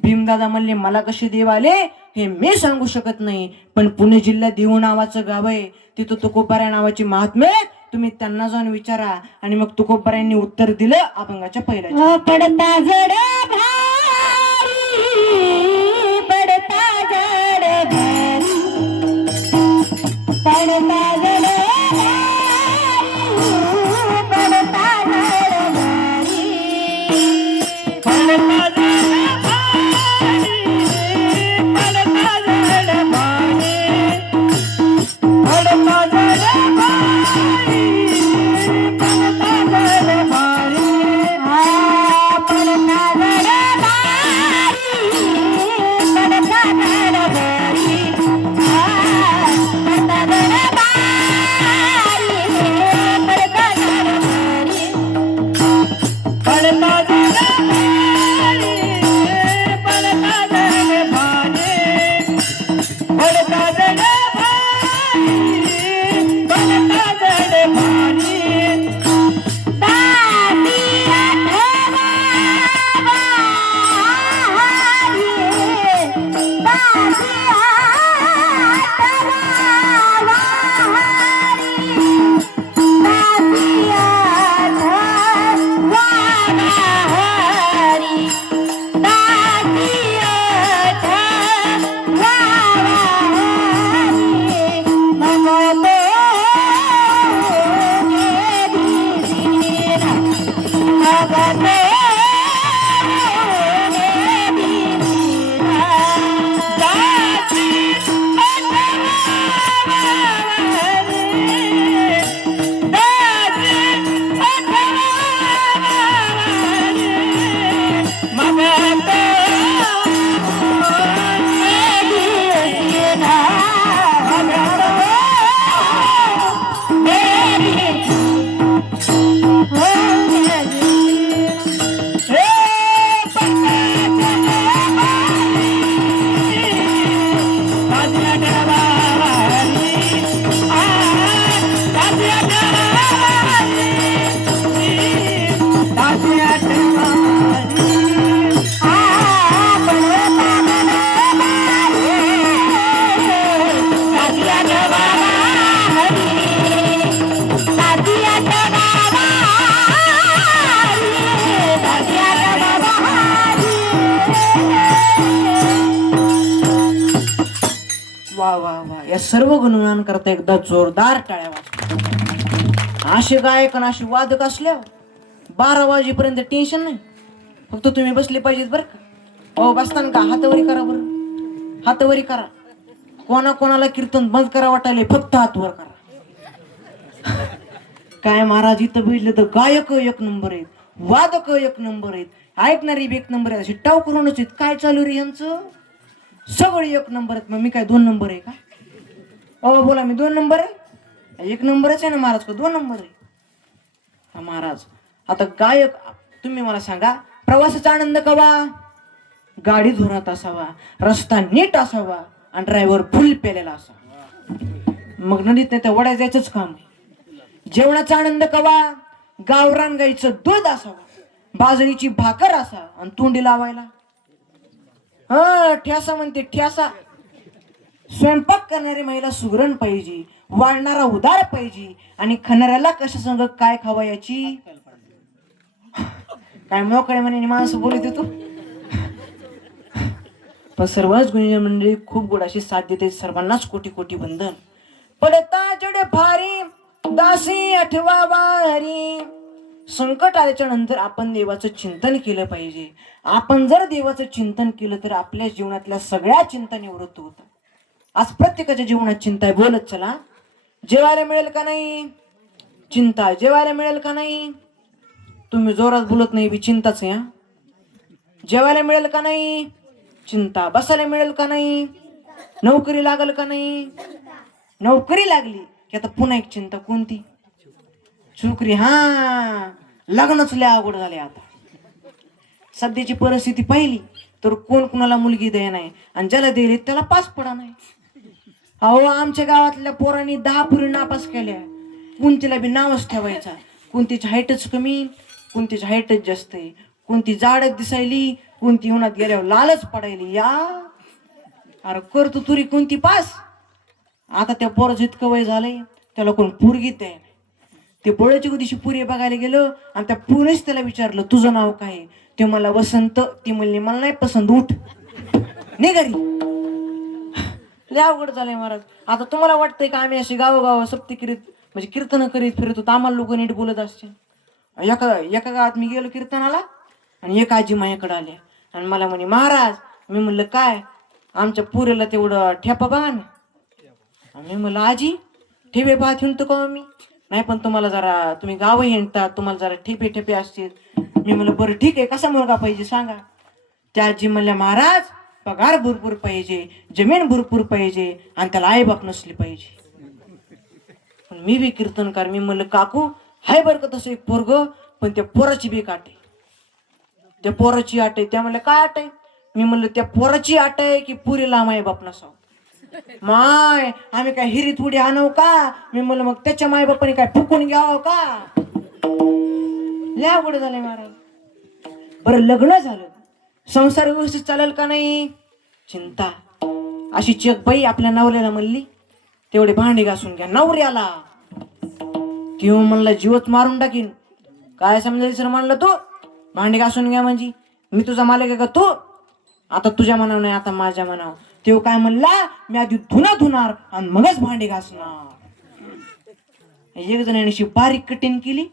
भीमदादा म्हणले, मला कसे देव आले हे मी सांगू शकत नाही, पण पुणे जिल्ह्यात देऊ नावाचं गाव आहे, तिथं तुकोबाराय नावाची महात्मे, तुम्ही त्यांना जाऊन विचारा. आणि मग तुकोबारायांनी उत्तर दिलं अभंगाच्या पहिल्या, पडता जड भारी, पडता जड भारी, पडता जड या सर्व गुणगान करता एकदा जोरदार टाळ्या वाजवा. असे गायक आणि असे वादक असल्यावर 12 वाजेपर्यंत टेन्शन नाही, फक्त तुम्ही बसले पाहिजेत बरं का. अहो बसताना का हातवरी करा, बरं हातवरी करा. कोणाला कीर्तन बंद करा वाटायले, फक्त हातवर करा. काय महाराज इथं बघितलं तर गायक एक नंबर आहेत, वादक एक नंबर आहेत, ऐकणारी एक नंबर आहेत, असे टाव करूनच आहेत. काय चालू रे यांचं, सगळे एक नंबर आहेत. मग मी काय 2 नंबर आहे का? अहो बोला, मी 2 नंबर आहे? 1 नंबरच आहे ना महाराज, का 2 नंबर आहे? महाराज आता गायक, तुम्ही मला सांगा, प्रवासाचा आनंद कवा? गाडी धोरणात असावा, रस्ता नीट असावा आणि ड्रायव्हर फुल पेलेला असावा. मग नदीत नाही तर वड्या जायचंच काम आहे. जेवणाचा आनंद कवा? गावरान गाईचं दूध असावा, बाजरीची भाकर असा आणि तोंडी लावायला ठ्यासा म्हणते ठ्यासा. स्वयंपाक करणारी महिला सुगरण पाहिजे, वाढणारा उदार पाहिजे आणि खाणाऱ्याला कशा संग काय खावा याची काय मोकळे म्हणे माणसं बोलत होतो. पण सर्वच गुणीजन मंडळी खूप गोड अशी साथ देते. सर्वांनाच कोटी कोटी वंदन. पडता जड भारी दासी आठवा वारी. संकट आल्याच्या नंतर आपण देवाचं चिंतन केलं पाहिजे. आपण जर देवाचं चिंतन केलं तर आपल्या जीवनातल्या सगळ्या चिंता निवृत्त होतात. आज प्रत्येकाच्या जीवनात चिंता आहे. बोलत चला. जेवायला मिळेल का नाही चिंता. जेवायला मिळेल का नाही. तुम्ही जोरात बोलत नाही बी चिंताच आहे. जेवायला मिळेल का नाही चिंता. बसायला मिळेल का नाही. नोकरी लागल का नाही. नोकरी लागली की आता पुन्हा एक चिंता. कोणती. चुकरी. हा लग्नच लय अवघड झाले आता. सध्याची परिस्थिती पाहिली तर कोण कुणाला मुलगी द्या नाही आणि ज्याला दिली त्याला पास पडा नाही. अहो आमच्या गावातल्या पोरांनी 10 पुरी नापास केल्या. कोणतीला बी नावच ठेवायचा. कोणतीची हाईटच कमी कोणतीची हाईटच जास्त आहे. कोणती जाडच दिसायली कोणती उन्हात गेल्यावर लालच पडायली. या अरे करतो तुरी कोणती पास. आता त्या पोराचं इतकं वय झालंय त्याला कोण पोरगीत आहे. ते पोळ्याच्या दिवशी पुरी बघायला गेलं आणि त्या पुरीच त्याला विचारलं तुझं नाव काय. ते मला वसंत. ती म्हणली मला नाही पसंत उठ नाही घरी. लय अवघड झालंय महाराज. आता तुम्हाला वाटतंय का आम्ही अशी गावोगाव सप्ती करीत म्हणजे कीर्तन करीत फिरत होतो आम्हाला लोक नीट बोलत असते. एका गावात मी गेलो कीर्तनाला आणि एक आजी माझ्याकडे आल्या आणि मला म्हणे महाराज. मी म्हणलं काय. आमच्या पुरेला तेवढं ठेपा बघा ना. मी म्हणलं आजी ठेपे पाहत हिंडतो का मी. नाही पण तुम्हाला जरा तुम्ही गाव हिंडतात तुम्हाला जरा ठेपे ठेपे असतील. मी म्हणलं बरं ठीक आहे कसा मुलगा पाहिजे सांगा. त्या आजी म्हणल्या महाराज पगार भरपूर पाहिजे जमीन भरपूर पाहिजे आणि त्याला आईबाप नसली पाहिजे. पण मी बी कीर्तनकार. मी म्हणलं काकू हाय बरं का तसं एक पोरग पण त्या पोराची बी आट आहे. त्या पोराची आट आहे. त्या म्हणल्या काय आट आहे. मी म्हणलं त्या पोराची आट आहे की पुरीला मायबाप नसावं. माय आम्ही काय हिरीत उडी आणव का. मी म्हणलं मग त्याच्या मायबापाने काय फुकून घ्यावं का. लय अवघड झालंय महाराज. बरं लग्न झालं संसार व्यवस्थित चालेल का नाही चिंता. अशी चकबाई आपल्या नवऱ्याला म्हणली तेवढे भांडी घासून घ्या. नवऱ्याला किंवा म्हणला जीवच मारून टाकीन. काय समजायचं म्हणलं तू भांडी घासून घ्या म्हणजे मी तुझा मालक आहे का तू. आता तुझ्या मनावर नाही आता माझ्या मनावर. तेव्हा काय म्हणला मी आधी धुणार आणि मगच भांडी घासणार. एक जणांनी बारीक कठीण केली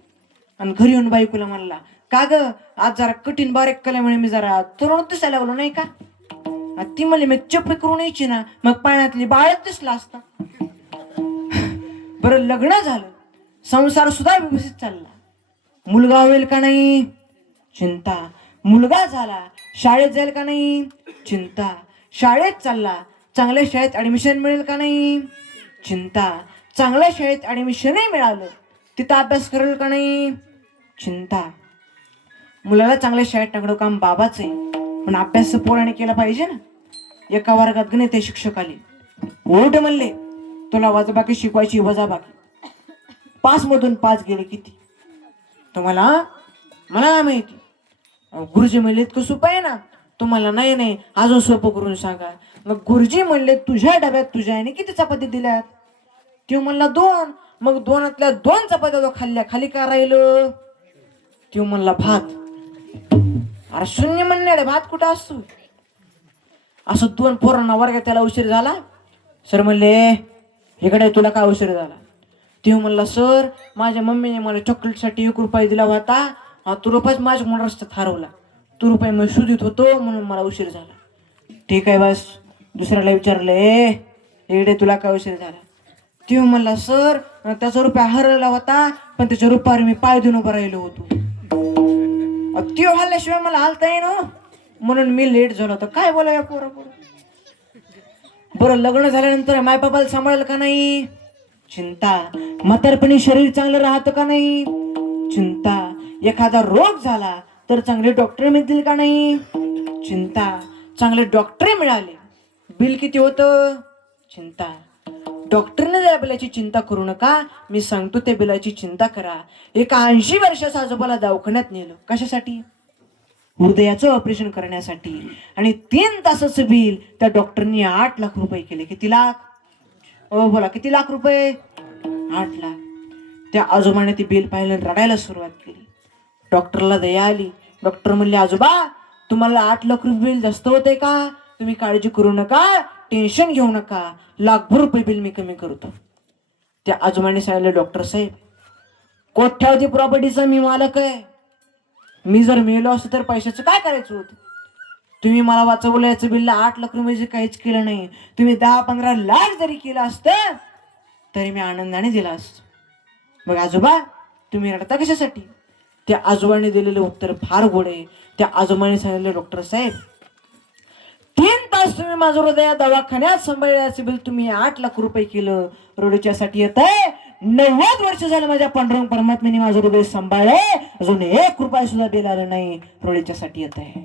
आणि घरी येऊन बायकोला म्हणला का ग आज जरा कठीण बारीक केल्यामुळे मी जरा तरुण दिसायला लागलो नाही का. ती म्हणली मी चप्पी करून यायची ना मग पाण्यातली बाळच दिसला असता. बरं लग्न झालं संसार सुद्धा व्यवस्थित चालला. मुलगा होईल का नाही चिंता. मुलगा झाला शाळेत जाईल का नाही चिंता. शाळेत चालला चांगल्या शाळेत ऍडमिशन मिळेल का नाही चिंता. चांगल्या शाळेत ऍडमिशनही मिळालं तिथं अभ्यास करेल का नाही चिंता. मुलाला चांगल्या शाळेत टाकणं काम बाबाच आहे पण अभ्यास पोराने केला पाहिजे ना. एका वर्गात गणित शिक्षक आले ओढ म्हणले तुला वजाबाकी शिकवायची वजाबाकी. 5 मधून 5 गेले किती तुम्हाला. मला नाही माहिती. गुरुजी म्हणले इतकं सोपं आहे ना. तुम्हाला नाही अजून सोपं करून सांगा. मग गुरुजी म्हणले तुझ्या डब्यात तुझ्या आईने किती चपाती दिल्यात. तो म्हणला 2. मग 2तल्या 2 चपात्या तो खाल्ल्या खाली काय राहिलं. तो म्हणला भात. अरे शून्य म्हणणे भात कुठं असतो. असं 2 पोरांना वर्गात त्याला उशीर झाला. सर म्हणले इकडे तुला काय उशीर झाला. तो म्हणला सर माझ्या मम्मीने मला चॉकलेटसाठी 1 रुपया दिला होता. तू रुपयाच माझ्या म्हणून रस्त्यात हरवला. तू रुपये मी शोधित होतो म्हणून मला उशीर झाला. ठीक आहे बस. दुसऱ्याला विचारले इकडे तुला काय उशीर झाला. तो म्हणला सर त्याचा रुपया हरवला होता पण त्याच्या रुपयावर मी पाय देऊन उभं राहिलो होतो. त्यो हल्ल्याशिवाय मला हालता येईन म्हणून मी लेट झालो होतो. काय बोलाय पोरा. बरं लग्न झाल्यानंतर माय बाबाला सांभाळेल का नाही चिंता. म्हातारपणी शरीर चांगलं राहतं का नाही चिंता. एखादा रोग झाला तर चांगले डॉक्टर मिळतील का नाही चिंता. चांगले डॉक्टर मिळाले बिल किती होतं चिंता. डॉक्टरने त्या बिलाची चिंता करू नका. मी सांगतो त्या बिलाची चिंता करा. एका 80 वर्षाचा आजोबाला दवाखान्यात नेलं कशासाठी हृदयाचं ऑपरेशन करण्यासाठी आणि 3 तासाचं बिल त्या डॉक्टरनी 8 लाख रुपये केले. किती लाख. हो बोला, किती लाख रुपये? 8 लाख. त्या आजोबाने ते बिल पाहिलं आणि रडायला सुरुवात केली. डॉक्टरला दया आली. डॉक्टर म्हणले, आजोबा तुम्हाला 8 लाख रुपये बिल जास्त होते का? तुम्ही काळजी करू नका, टेन्शन घेऊ नका, लाखभर रुपये बिल मी कमी करतो. त्या आजोबाने सांगितलं, डॉक्टर साहेब कोट्यावधी प्रॉपर्टीचा मी मालक आहे. मी जर मेलो असतो तर पैशाचं काय करायचं होतं? तुम्ही मला वाचवलं, याचं बिल 8 लाख रुपये काहीच केलं नाही. तुम्ही 10-15 लाख जरी केलं असतं तरी मी आनंदाने दिला असतो. मग आजोबा तुम्ही रडता कशासाठी? त्या आजोबाने दिलेलं उत्तर फार गोड आहे. त्या आजोबाने सांगितलं, डॉक्टर साहेब 3 तास तुम्ही माझं हृदय दवाखान्यात सांभाळल्याचं बिल तुम्ही 8 लाख रुपये केलं. रोडच्यासाठी येत आहे. 90 वर्ष झालं माझ्या पांडुरंग परमात्म्याने माझं हृदय सांभाळले, अजून 1 रुपया सुद्धा बिल आलं नाही. रोडच्यासाठी येत आहे.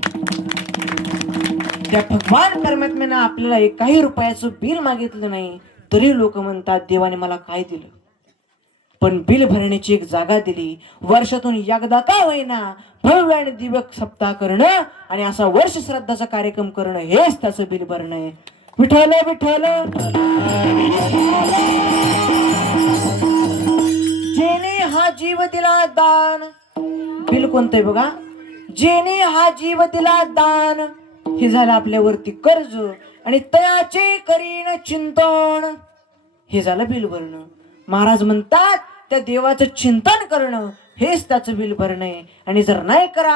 त्या भगवान परमात्म्यानं आपल्याला 1 रुपयाचं बिल मागितलं नाही तरी लोक म्हणतात देवाने मला काय दिलं. पण बिल भरण्याची एक जागा दिली. वर्षातून एकदा का होईना भव्य आणि दिव्य सप्ताह करणं आणि असा वर्ष श्राद्धाचा कार्यक्रम करणं हेच त्याचं बिल भरणं आहे. विठ्ठल विठ्ठल. जेने हा जीव दिला दान. बिल कोणतं आहे बघा? जेने हा जीव दिला दान, हे झालं आपल्यावरती कर्ज आणि तयाचे करीन चिंतन, हे झालं बिल भरणं. महाराज म्हणतात त्या देवाचं चिंतन करणं हेच त्याचं बिल भरणं आहे. आणि जर नाही करा,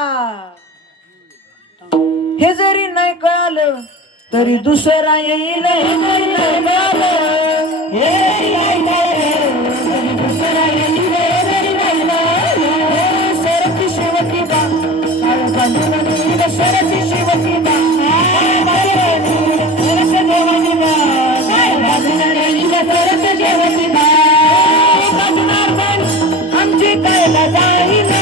हे जरी नाही कळालं तरी दुसरा येईल. सरती शेवटी बा सरती शेवटी बा आमची कायला जाईल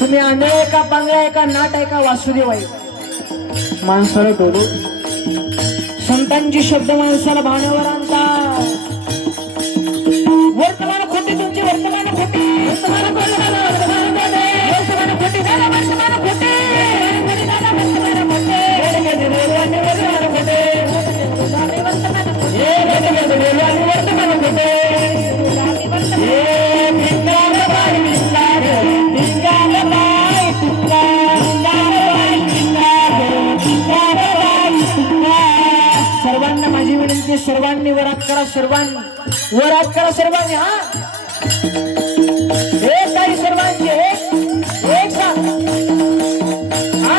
तुम्ही आंधळे आहे का, पांगळे आहे का, नाट आहे का, वासुदेव आहे? माणसाला डोलो. संतांची शब्द माणसाला भावनेवर आणतात. वर्तमान खोटे तुमचे, वर्तमान खोटे, वर्तमान खोटे, वर्तमान खोटे, वर्तमान खोटे, सर्वांना माझी विनंती, सर्वांनी वरात करा, सर्वांनी वरात करा, सर्वांनी. हा एक काही सर्वांची एक साथ हा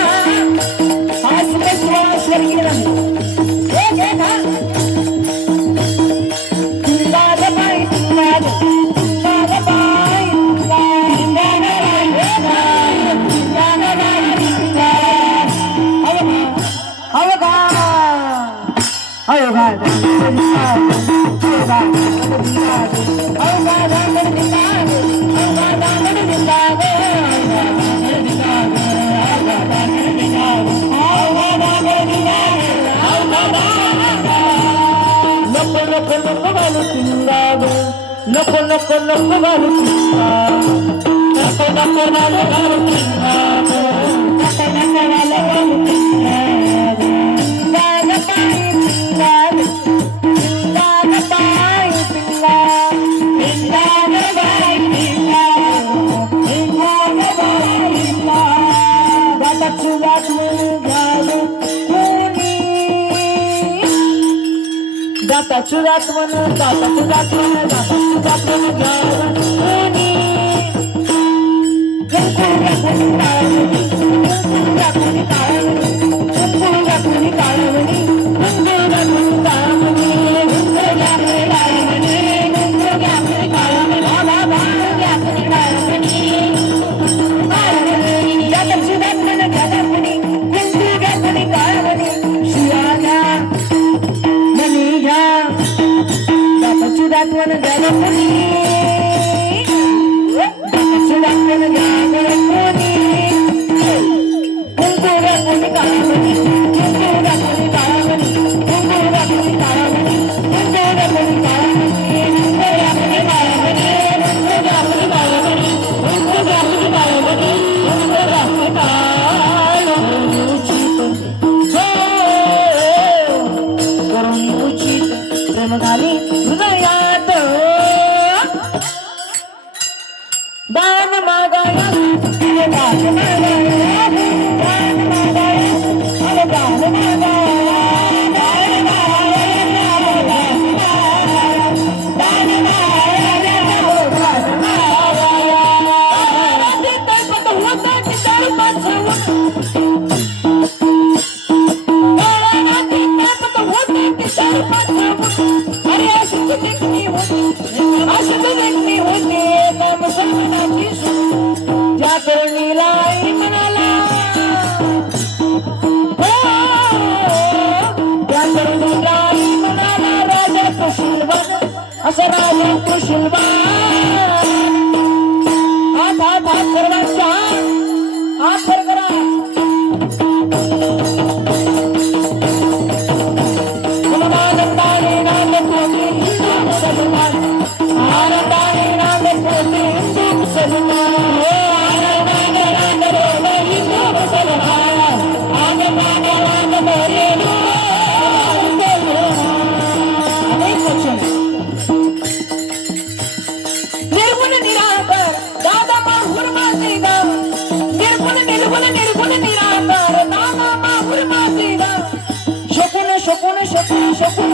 हा स्वर्गीय एक एक हा बाई नको नको नको घालू नको नको दाताचुरात म्हणून दाताचुरात म्हणून दाताचुरात गाणं गाणं कोणी कुंकुरा कोणी काळामणी कुंकुरा कोणी काळामणी कुंकुरा कोणी काळामणी कुंकुरा कोणी काळामणी कुंकुरा कोणी काळामणी कुंकुरा कोणी काळामणी कुंकुरा कोणी काळामणी कुंकुरा कोणी काळामणी करुणी उचित प्रेम घाली हृदयात दान मागाया दान मागाया दान मागाया दान मागाया दान अरे अशी देखणी होती काम सपनाची ज्या करणीला आई म्हणाला त्या करणीला आई म्हणाला राजा कुशलवान असं राजा कुशलवान हात हात हात सर्वांच्या हात वर करा आनंदाने नांद पोते हिंदू मुसलमान आनंदाने नांद पोते हिंदू मुसलमान आनंदाने नांद पोते हिंदू मुसलमान आनंदाने नांद पोते अनेक वचन निर्गुण निराकार दादा माहुर माझे गाव निर्गुण निर्गुण निर्गुण निराकार दादा माहुर माझे गाव शकून शकून शकून शकून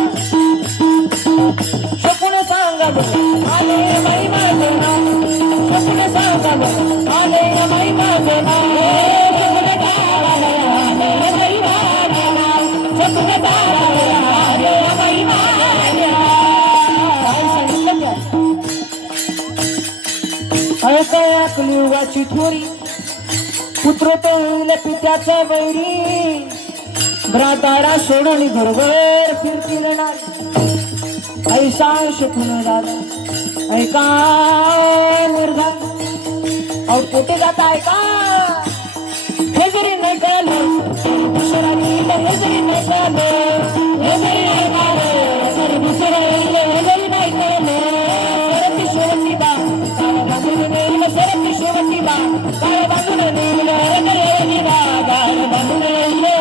शकून सांगा आले माई माझे नाव शकून सांगा आले माई माझे नाव शकून आले माई माझे नाव शकून आले माई माझे नाव सांगितलं क्या ऐका कलियुगाची थोरी पुत्र तो होईल पित्याचा वैरी भ्राताला सोडून बरोबर फिरतील नारी ऐसा शकून दादा ऐका निर्धा अहो पोटे जाता ऐका हे जरी नाही कळलं दुसऱ्याने हे जरी नाही कळलं हे जरी नाही कळलं तरी दुसरं हे जरी नाही कळलं सरती शेवटी बा काळ बांधून नेईल सरती शेवटी बा काळ बांधून नेईल हरी बा काळ बांधून नेईल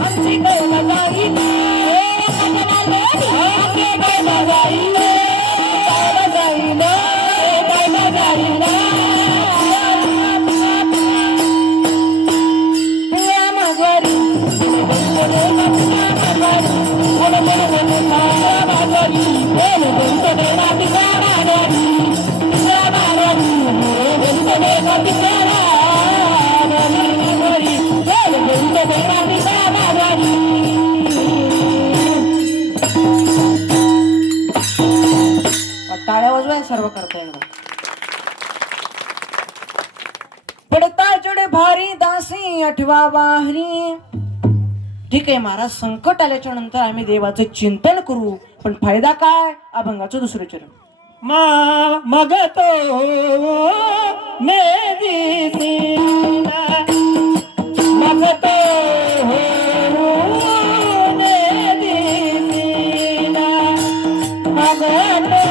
आमची कौल जाईल टाळ्या वाजवाय सर्व करता येणार पडता जड भारी दासी आठवा बाहरी ठीक आहे महाराज संकट आल्याच्या नंतर आम्ही देवाचं चिंतन करू पण फायदा काय अभंगाचं दुसरं चरण मगतो ने दिसीना मगतो ने दिसीना मगतो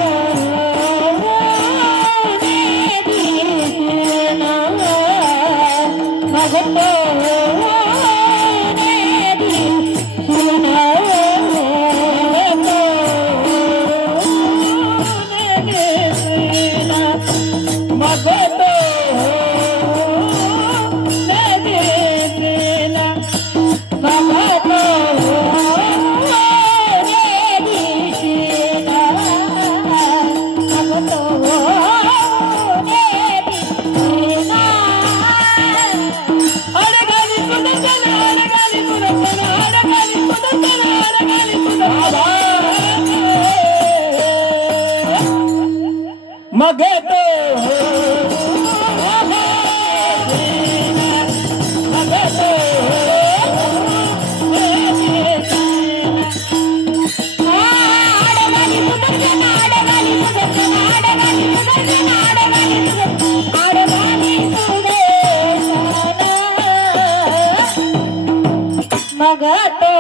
मग तो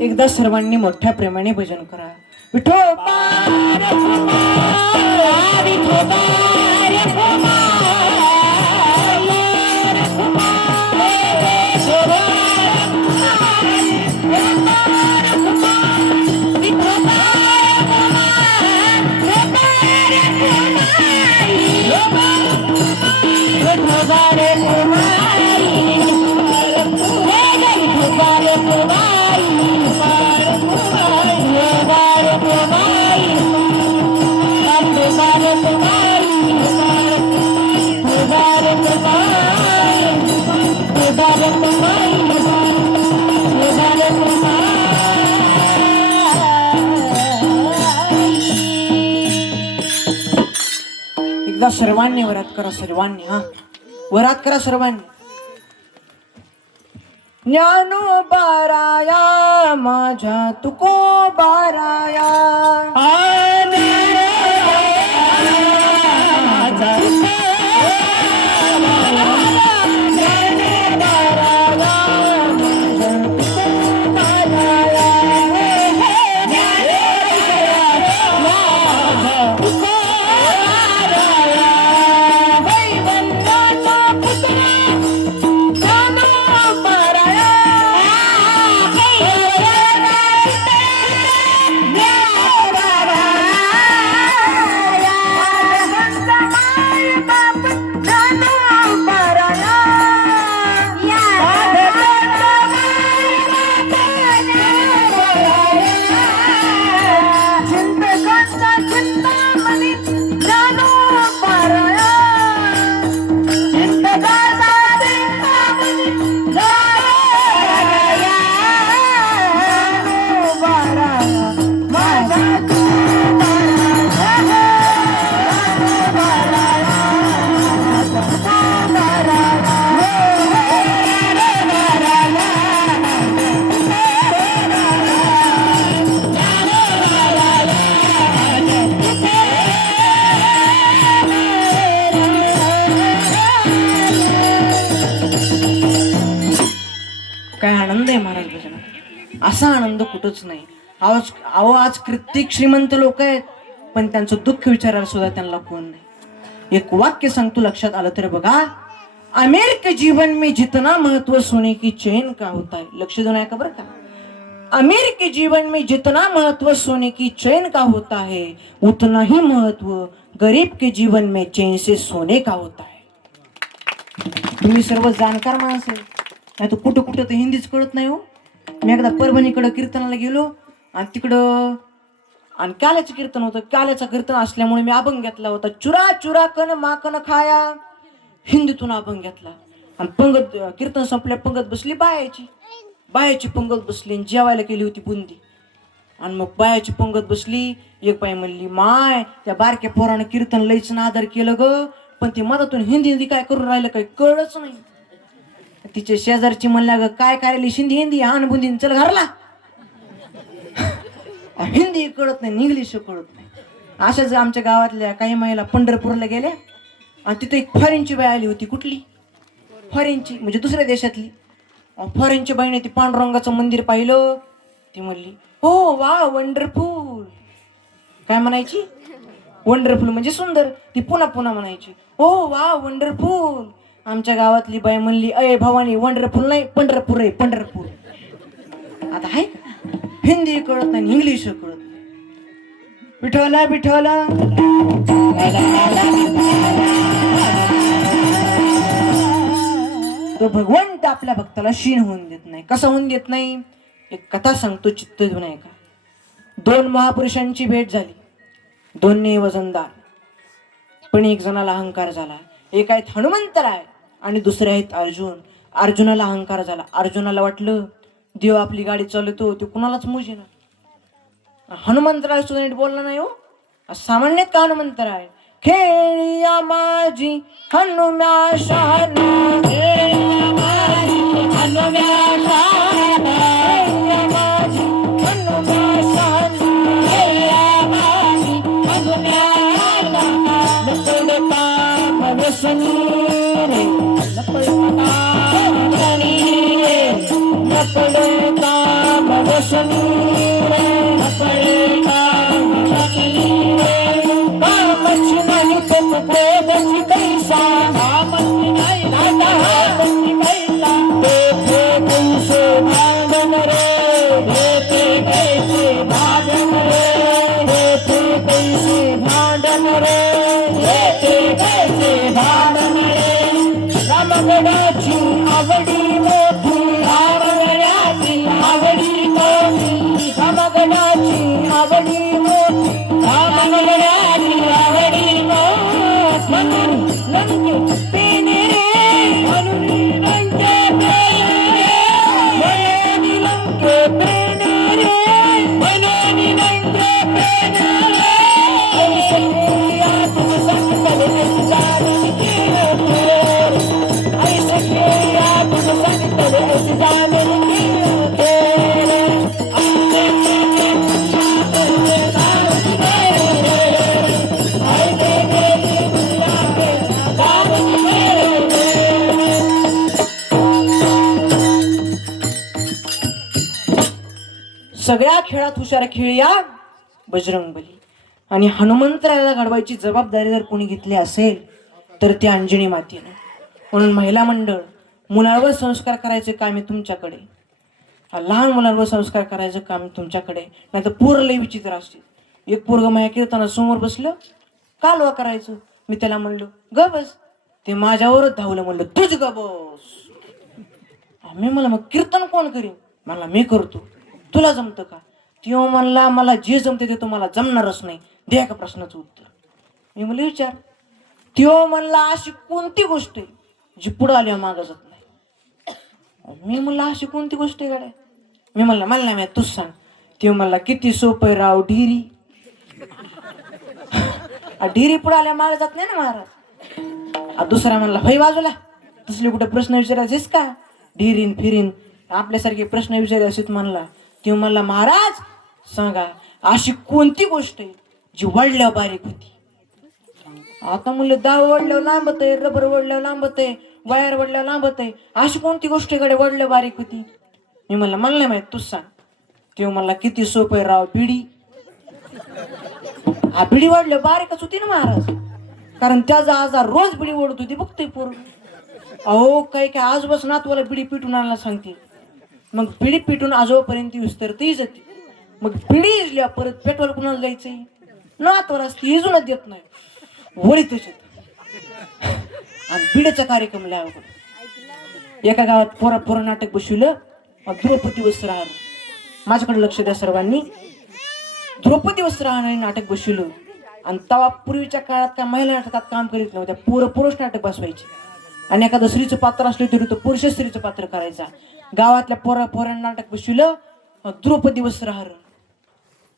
एकदा सर्वांनी मोठ्या प्रेमाने भजन करा. विठोबा एकदा सर्वांनी वरात करा. सर्वांनी हा वरात करा सर्वांनी. ज्ञानोबाराया माझ्या तुकोबाराया काय आनंद आहे महाराज भजनात. असा आनंद कुठंच नाही. आज कित्येक श्रीमंत लोक आहेत पण त्यांचं दुःख विचारायला सुद्धा त्यांना कोण नाही. एक वाक्य सांगतो लक्षात आलं तर बघा. अमीर के जीवन में जितना महत्व सोने की चैन का होता है. लक्ष देऊन ऐका बरं का. अमीर के जीवन में जितना महत्व सोने की चैन का होता है उतना ही महत्व गरीब के जीवन में चैन से सोने का होता है. तुम्ही सर्व जाणकार माणसं आहे. नाही तर कुठं कुठं तर हिंदीच कळत नाही हो. मी एकदा परभणीकडं कीर्तनाला गेलो आणि तिकडं आणि काल्याचं कीर्तन होतं. काल्याचं कीर्तन असल्यामुळे मी अभंग घेतला होता. चुरा चुरा कन माकन खाया. हिंदीतून अभंग घेतला आणि पंगत कीर्तन संपल्या पंगत बसली बायाची पंगत बसली आणि जेवायला केली होती बुंदी. आणि मग बायाची पंगत बसली. एक बाई म्हणली माय त्या बारक्या पोरानं कीर्तन लईच आदर केलं ग पण ती मधातून हिंदी काय करून राहिलं काही कळच नाही. तिच्या शेजारची म्हणल्या ग काय करायली हिंदी हान बुंदी चल घरला. हिंदी कळत नाही इंग्लिश कळत नाही. अशाच आमच्या गावातल्या काही महिला पंढरपूरला गेल्या आणि तिथे एक फॉरेनची बाई आली होती. कुठली फॉरेनची म्हणजे दुसऱ्या देशातली. फॉरेनच्या बाईने ती पांडुरंगाचं मंदिर पाहिलं. ती म्हणली हो वा वंडरफुल. काय म्हणायची वंडरफुल म्हणजे सुंदर. ती पुन्हा पुन्हा म्हणायची हो वा वंडरफुल. आमच्या गावातली बाई म्हणली अय भवानी वंडरफुल नाही पंढरपूर आहे पंढरपूर. आता आहे का हिंदी कळत नाही इंग्लिश कळत नाही. विठोला विठोला तो भगवंत आपल्या भक्ताला शीण होऊन देत नाही. कसा होऊन देत नाही एक कथा सांगतो चित्त देऊन ऐका. दोन महापुरुषांची भेट झाली. दोन्ही वजनदार, पण एक जणाला अहंकार झाला. एक आहेत हनुमंतराय आणि दुसरे आहेत अर्जुन. अर्जुनाला अहंकार झाला. अर्जुनाला वाटलं देव आपली गाडी चालवतो, ते कुणालाच मुजेना. हनुमंतराय सुद्धा नीट बोलला नाही हो. सामान्यत का हनुमंतराय खेळिया माझी हनुम्या शान, खेळिया माझी हनुम्या शान, खेळिया माझी हनुम्या शान, खेळिया माझी हनुम्या शान. लपडता व्यसनी रे, लपडता व्यसनी रे, लपडता व्यसनी रे, लपडता व्यसनी रे. कामची नाही तो प्रेमची पैसा, कामची नाही कामची पैसा. देते पैसे भांडण रे, देते पैसे भांडण रे, देते पैसे भांडण रे, देते पैसे भांडण रे. रामगडाची आवडी मोठी, रामगडाची आवडी मोठी, रामगडाची आवडी मोठी, रामगडाची आवडी मोठी. म्हणून लंके पेने रे, म्हणून लंके पेने रे, म्हणून लंके पेने रे, म्हणून लंके पेने रे. ऐसे खेळिया तुझ संकट ऐसे जाणून केलं खेळ, ऐसे खेळिया तुझ संकट ऐसे जाणून केलं खेळ. सगळ्या खेळात हुशार खेळिया बजरंगबली. आणि हनुमंतरायाला घडवायची जबाबदारी जर कोणी घेतली असेल तर ती अंजनी मातेने. म्हणून महिला मंडळ, मुलांवर संस्कार करायचे काम आहे तुमच्याकडे. लहान मुलांवर संस्कार करायचं काम तुमच्याकडे. नाही तर पोरं लय विचित्र असते. एक पोरग माझ्या कीर्तना समोर बसलं, कालवा करायचं. मी त्याला म्हणलो ग बस, ते माझ्यावरच धावलं. म्हणलं तुझ ग बस. मी मला मग कीर्तन कोण करीन? मला मी करतो, तुला जमतं का? तेव्हा म्हणला मला जे जमते ते तुम्हाला जमणारच नाही, द्या का प्रश्नाचं उत्तर. मी म्हणलं विचार. तेव्हा म्हणला अशी कोणती गोष्ट आहे जी पुढं आली मागं जात नाही? मी म्हणलं अशी कोणती गोष्ट आहे गाड्या? मी म्हणलं मला नाही माहित, तूच सांग. तेव्हा म्हणला किती सोपं राव, ढिरी. ढिरी पुढे आल्या मागे जात नाही ना महाराज. दुसरा म्हणला होय बाजूला, तसले कुठे प्रश्न विचारायचेस का? ढिरीन फिरीन आपल्यासारखे प्रश्न विचारायचे म्हणला. तेव्हा म्हणला महाराज सांगा अशी कोणती गोष्ट आहे जी वडल्यावर बारीक होती? आता म्हणलं दाव वडल्यावर लांबत आहे, रबर वडल्यावर लांबत आहे, वायर वडल्यावर लांबत आहे. अशी कोणती गोष्ट कडे वडल्यावर बारीक होती? मी म्हणलं मला नाही माहित, तूच सांग. तेव्हा म्हणला किती सोपं राव, बिडी. बिडी वाढलं बारीकच होती ना महाराज, कारण त्याचा आजार रोज बिडी ओढत होती. बघतोय पोर. अहो काही काय आजोबाच नातवाला बिडी पिटून आणायला सांगते. मग बिडी पिटून आजोबापर्यंत विस्तारते जाते. मग बिडी इजल्या परत पेट्रोल कुणाला जायचंय? नातवाला असते, इजूनच देत नाही, वळीतच येत. आणि बिडीचा कार्यक्रम लय अवघड. एका गावात पोरा नाटक बसविलं, द्रौपदी वस्त्रहार. माझ्याकडे लक्ष द्या सर्वांनी. द्रौपदी वस्त्रहार नाटक बसविलं. आणि तवा पूर्वीच्या काळात काय महिला नाटकात काम करीत नव्हत्या, पुरुष नाटक बसवायचे. आणि एखादं स्त्रीचं पात्र असलं तरी तो पुरुष स्त्रीचं पात्र करायचा. गावातल्या पोरा नाटक बसविलं द्रौपदी वस्त्रहार.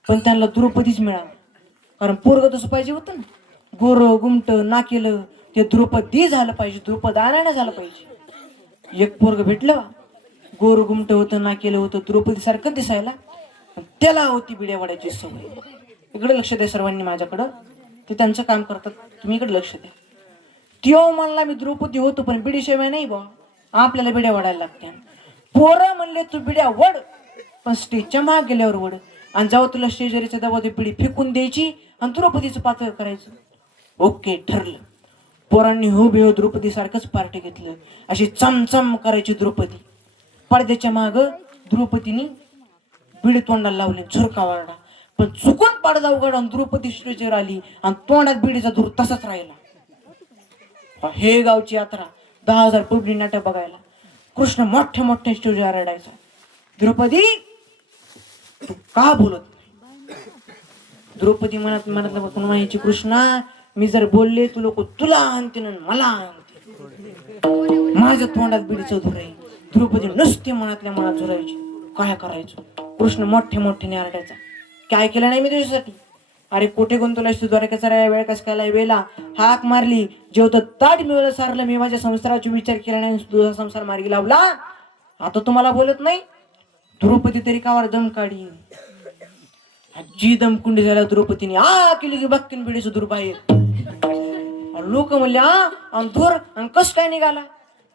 पण त्यांना द्रौपदीच मिळालं, कारण पोरग तसं पाहिजे होतं ना, गोर गुमट नाकेलं. ते द्रौपदी झालं पाहिजे, द्रौपदारायण झालं पाहिजे. एक पोरग भेटलं, गोर गुमट होतं, नाकेलं होतं, द्रौपदी सारखं दिसायला. त्याला होती बिड्या वाड्याची सवय. इकडे लक्ष द्या सर्वांनी माझ्याकडं, ते त्यांचं काम करतात, तुम्ही इकडे लक्ष द्या. त्यो म्हणला मी द्रौपदी होतो पण बिडीशिवाय नाही बा, आपल्याला बिड्या वाढायला लागत्या. पोरं म्हणले तू बिड्या वड, पण स्टेजच्या माग गेल्यावर वड. आणि जेव्हा तुला स्टेजरीच्या दबाव बिडी फेकून द्यायची आणि द्रौपदीचं पात्र करायचं. ओके ठरलं. पोरांनी हो बेहो द्रौपदी सारखंच पार्टी घेतलं. अशी चमचम करायची द्रौपदी. पडद्याच्या माग द्रौपदीनी बिडी तोंडाला लावली, झुरका वारडा. पण चुकून पडदा उघडा आणि द्रौपदी स्टेजवर आली आणि तोंडात बिडीचा धूर तसाच राहिला. हे गावची यात्रा, 10,000 पब्लिक नाटक बघायला. कृष्ण मोठ्या स्टेजवर रडायचा, द्रौपदी तू का बोलत नाही? द्रौपदी मनात मनात म्हणायची, कृष्णा मी जर बोलले तू लोक तुला आणते ना मला आणते, माझ्या तोंडात बिडीचं धूर आहे. द्रौपदी नुसती मनातल्या मनात झुरायची. काय करायचं? कृष्ण मोठे मोठ्याने आरडायचा, काय केलं नाही मी तुझ्यासाठी? अरे कोठे गुंतवला द्वारकेचा वेळ कस काय वेळेला हाक मारली, जेवत ताट मिळवलं सारलं, मी माझ्या संसाराचा विचार केला नाही, तुझा संसार मार्गी लावला. आता तुम्हाला बोलत नाही. द्रौपदी तरी कावर दम काढी. जी दमकुंडी झाल्या द्रौपदीने आ केली की बक्कीन बिडीचं दूर बाहेर. लोक म्हणले आ धूर कस काय निघाला.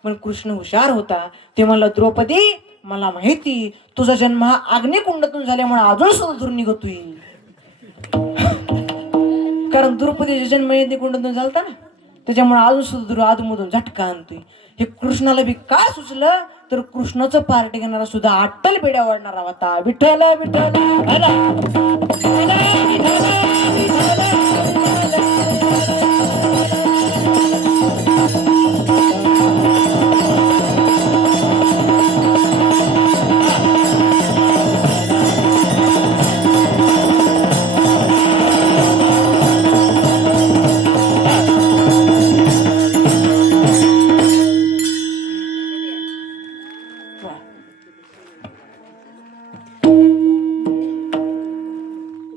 पण कृष्ण हुशार होता. ते म्हणलं, द्रौपदी मला माहिती तुझा जन्म हा अग्निकुंडातून झाल्यामुळे अजून सुद्धा धूर निघतोय. कारण द्रौपदीचा जन्म अग्निकुंडातून झालता ना, त्याच्यामुळे अजून सुद्धा धूर आधूमधून झटका आणतोय. हे कृष्णाला बी काय सुचलं, तर कृष्णाचं पार्टी घेणारा सुद्धा अट्टल बेड्या वाढणारा होता. विठ्ठल विठ्ठल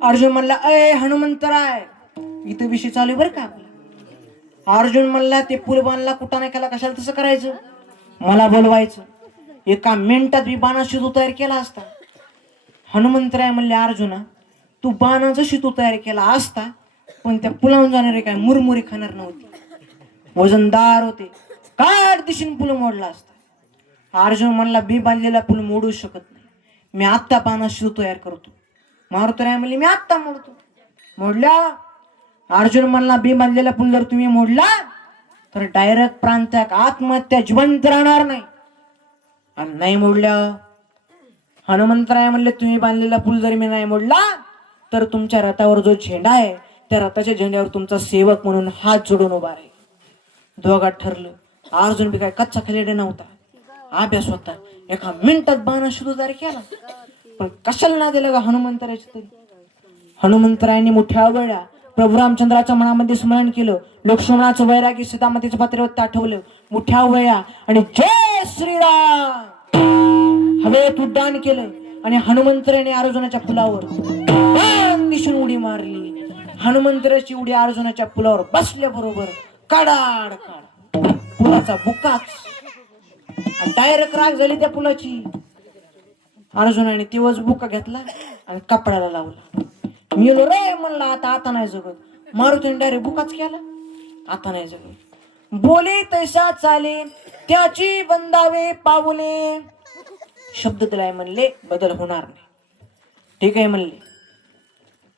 अर्जुन म्हणला, अय हनुमंतराय, इथं विषय चालू आहे बरं का आपला. अर्जुन म्हणला, ते पूल बांधला कुठं नाही केला, कशाला तसं करायचं? मला बोलवायचं, एका मिनिटात मी बाणा शितू तयार केला असता. हनुमंतराय म्हणले, अर्जुना तू बाणाचा शितू तयार केला असता, पण त्या पुलावून जाणारे काय मुरमुरी खाणार नव्हती, वजनदार होते, काय दिशेने पूल मोडला असता. अर्जुन म्हणला, बी बांधलेला पूल मोडू शकत नाही, मी आत्ता बाणा शितू तयार करतो. मारुतराय म्हणले, मी आत्ता मोडतो. मोडल्या. अर्जुन म्हणला, बी बांधलेला पूल जर तुम्ही मोडला तर डायरेक्ट प्रांत्याक आत्महत्या, जिवंत राहणार नाही. आणि नाही मोडल्या. हनुमंतराय म्हणले, तुम्ही बांधलेला पूल जरी मी नाही मोडला तर तुमच्या रथावर जो झेंडा आहे त्या रथाच्या झेंड्यावर तुमचा सेवक म्हणून हात जोडून उभा राहील. दोघात ठरलं. अर्जुन बी काय कच्चा खलेडे नव्हता, अभ्यास होता. एका मिनिटात बाणा शितू तयार केला. पण कशाला ना दिलं का हनुमंतरायचं तरी. हनुमंतरायांनी मोठ्या वेळा प्रभू रामचंद्राच्या मनामध्ये स्मरण केलं, लक्ष्मणाचं वैरागी सीतामातेचं पात्रवत आठवलं मोठ्या वेळा, आणि जय श्रीराम हवेत उड्डाण केलं. आणि हनुमंतराने अर्जुनाच्या पुलावर दिशून उडी मारली. हनुमंतराची उडी अर्जुनाच्या पुलावर बसल्या बरोबर काढाड काढ पुलाचा बुकाच डायरेक्ट राग झाली त्या पुलाची. अर्जुनाने तेव्हाच बुका घेतला आणि कपड्याला लावला. मी रे म्हणला, आता नाही जगत. मारुतीने डायरेक्ट बुकाच केला, आता नाही जगत. बोले तैसा चाले त्याची बंदावे पावले. शब्द दिलाय म्हणले, बदल होणार नाही. ठीक आहे म्हणले.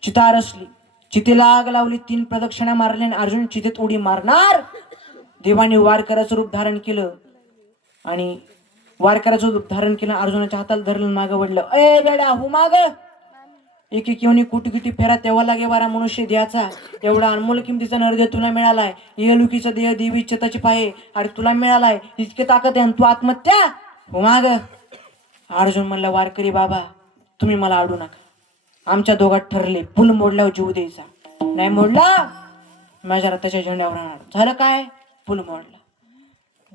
चिता रचली, चितेला आग लावली, 3 प्रदक्षिणा मारल्या आणि अर्जुन चितेत उडी मारणार. देवाने वारकऱ्याचं रूप धारण केलं आणि वारकऱ्याचं रूप धारण केलं. अर्जुनाच्या हाताला धरलं, मागं वडलं. ए बेड्या हो माग. एक एक येऊन कुठे किती फेरा तेव्हा लागे वारा मनुष्य द्याचा. एवढा अनमोल किमतीचा नरदेह तुला मिळालाय. येलुकीचा देह देवी चिताची पाहे अरे तुला मिळालाय. इतके ताकद आहे तू आत्महत्या हो माग. अर्जुन म्हणला, वारकरी बाबा तुम्ही मला अडू नका. आमच्या दोघात ठरले, पूल मोडल्यावर जीव द्यायचा, नाही मोडला माझ्या रथाच्या झेंड्यावर राहणार. झालं काय? पूल मोडला.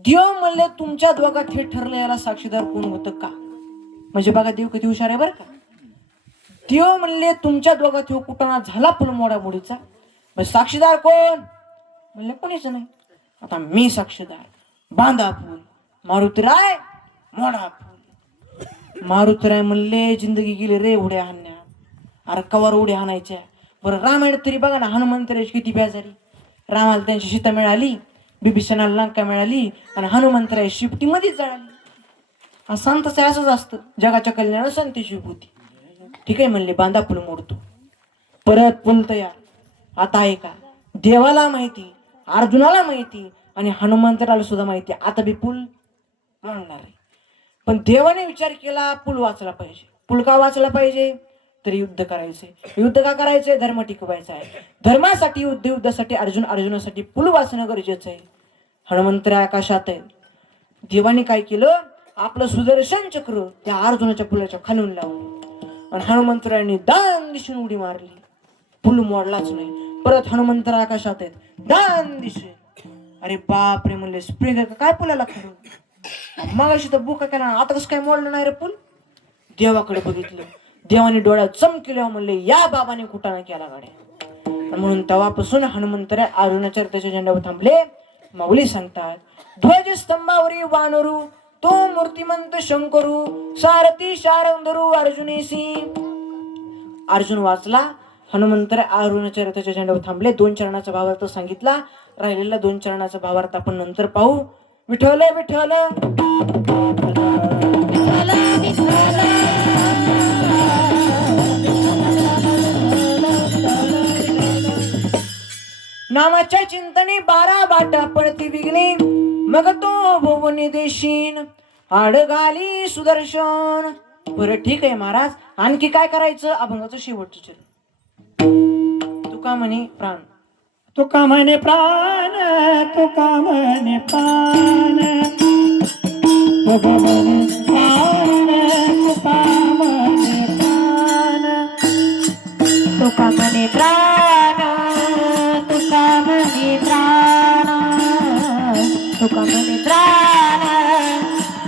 देव म्हणले, तुमच्या दोघात हे ठरलं, याला साक्षीदार कोण होतं का? म्हणजे बघा देव किती हुशार आहे बरं का. देव म्हणले, तुमच्या दोघात हो कुटाणा झाला पूल मोडामोडीचा, म्हणजे साक्षीदार कोण? म्हणले, कोणीच नाही. आता मी साक्षीदार. बांधा पूल. मारुतीराय मोडा पूल. मारुतीराय म्हणले, जिंदगी गेली रे उड्या हाणण्या. अरे कवर उड्या हाणायच्या. बरं रामायण तरी बघा ना, हनुमंतराची किती बेजारी. रामाला त्यांची सीता मिळाली, बिभीषणाला लंका मिळाली आणि हनुमंतराय शिफ्टीमध्येच जळाली. संतच असंच असतं, जगाच्या कल्याण संतेची विभूती. ठीक आहे म्हणले, बांधा पूल मोडतो. परत पूल तयार. आता आहे का, देवाला माहिती, अर्जुनाला माहिती आणि हनुमंतराला सुद्धा माहिती, आता बी पूल मोडणार आहे. पण देवाने विचार केला, पूल वाचला पाहिजे. पूल का वाचला पाहिजे? तर युद्ध करायचंय. युद्ध का करायचंय? धर्म टिकवायचा आहे. धर्मासाठी युद्ध, युद्धासाठी अर्जुन, अर्जुनासाठी पूल वाचणं गरजेचं आहे. हनुमंतराय आकाशात आहे. देवाने काय केलं, आपलं सुदर्शन चक्र त्या अर्जुनाच्या पुलाच्या खालून लावलं आणि हनुमंतरायांनी दान दिशेने उडी मारली. पूल मोडलाच नाही. परत हनुमंतर आकाशात आहेत, दान दिशे. अरे बाप रे म्हणले, स्प्रिंग काय पुलाला खरं मग अशी तर बुका केला, आता कसं काय मोडलं नाही रे पूल. देवाकडे बघितलं, देवाने डोळ्यात चमकिल्यावर म्हणले, या बाबाने कुटाणा केला गाड्या. म्हणून तेव्हापासून हनुमंतराय अरुणाचरतेच्या झेंड्यावर थांबले. माऊली सांगतात, ध्वज स्तंभावरी वानरू तो मूर्तिमंत शंकरू सारथी शारंगधरू अर्जुनेसी. अर्जुन वाचला, हनुमंतर अरुणाचरतेच्या झेंड्यावर थांबले. 2 चरणाचा भावार्थ सांगितला, राहिलेला 2 चरणाचा भावार्थ आपण नंतर पाहू. विठ्ठल विठ्ठल नामाच्या चिंतने 12 वाटा पडती विघ्ने, मग तो भुवनी देशीन आड घाली सुदर्शन. बरं ठीक आहे महाराज, आणखी काय करायचं. अभंगाचं शेवटचं चरण. तुका म्हणे प्राण, तुका म्हणे प्राण, तुका म्हणे प्राण, तुका म्हणे प्राण, तुका म्हणे प्राण, तुका म्हणे प्राण, तुका म्हणे प्राण,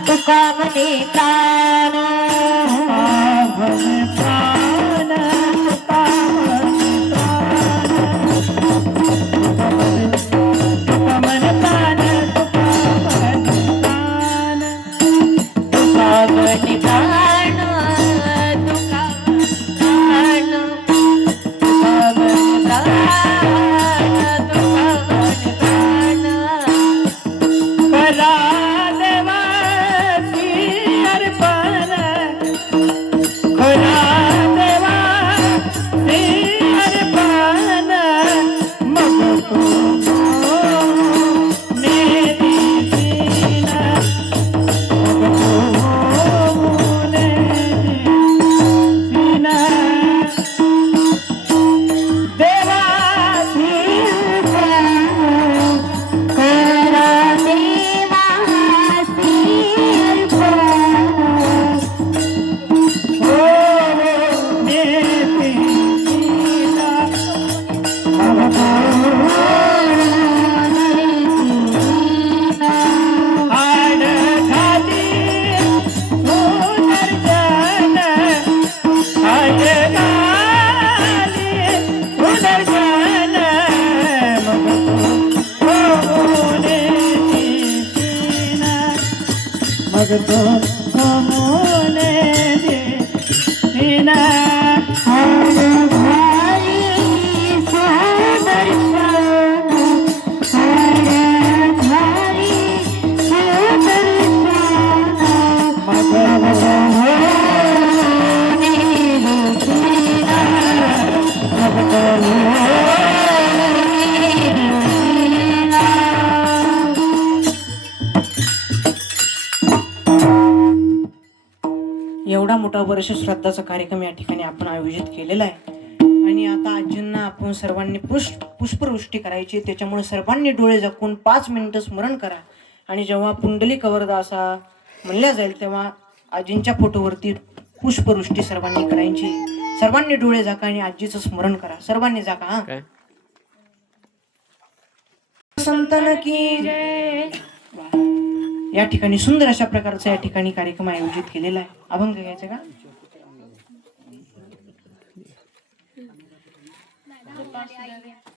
तुका म्हणे प्राण, तुका म्हणे प्राण, म्हणे प्राण, तुका म्हणे प्राण, तुका म्हणे प्राण, तुका म्हणे प्राण, तुका म्हणे प्राण, तुका प्राण, तुका म्हणे प्राण, तुका म्हणे प्राण. करा देवाची अर्पण, करा देवाची अर्पण, मग तो नेतीन, मग तो नेतीन. देवाची करा देवासी मग तो कमोने देना. एवढा मोठा वर्ष श्राद्धाचा कार्यक्रम या ठिकाणी आपण आयोजित केलेला आहे. आणि आता आजींना आपण सर्वांनी पुष्पवृष्टी करायची. त्याच्यामुळे सर्वांनी डोळे झाकून 5 मिनिटं स्मरण करा. आणि जेव्हा पुंडलिक वरदासा म्हणल्या जाईल तेव्हा आजींच्या फोटोवरती पुष्पवृष्टी सर्वांनी करायची. सर्वांनी डोळे झाका आणि आजीचं स्मरण करा. सर्वांनी झाका. हा, संतन की जय. या ठिकाणी सुंदर अशा प्रकारचा या ठिकाणी कार्यक्रम आयोजित केलेला आहे. अभंग घ्यायचा का?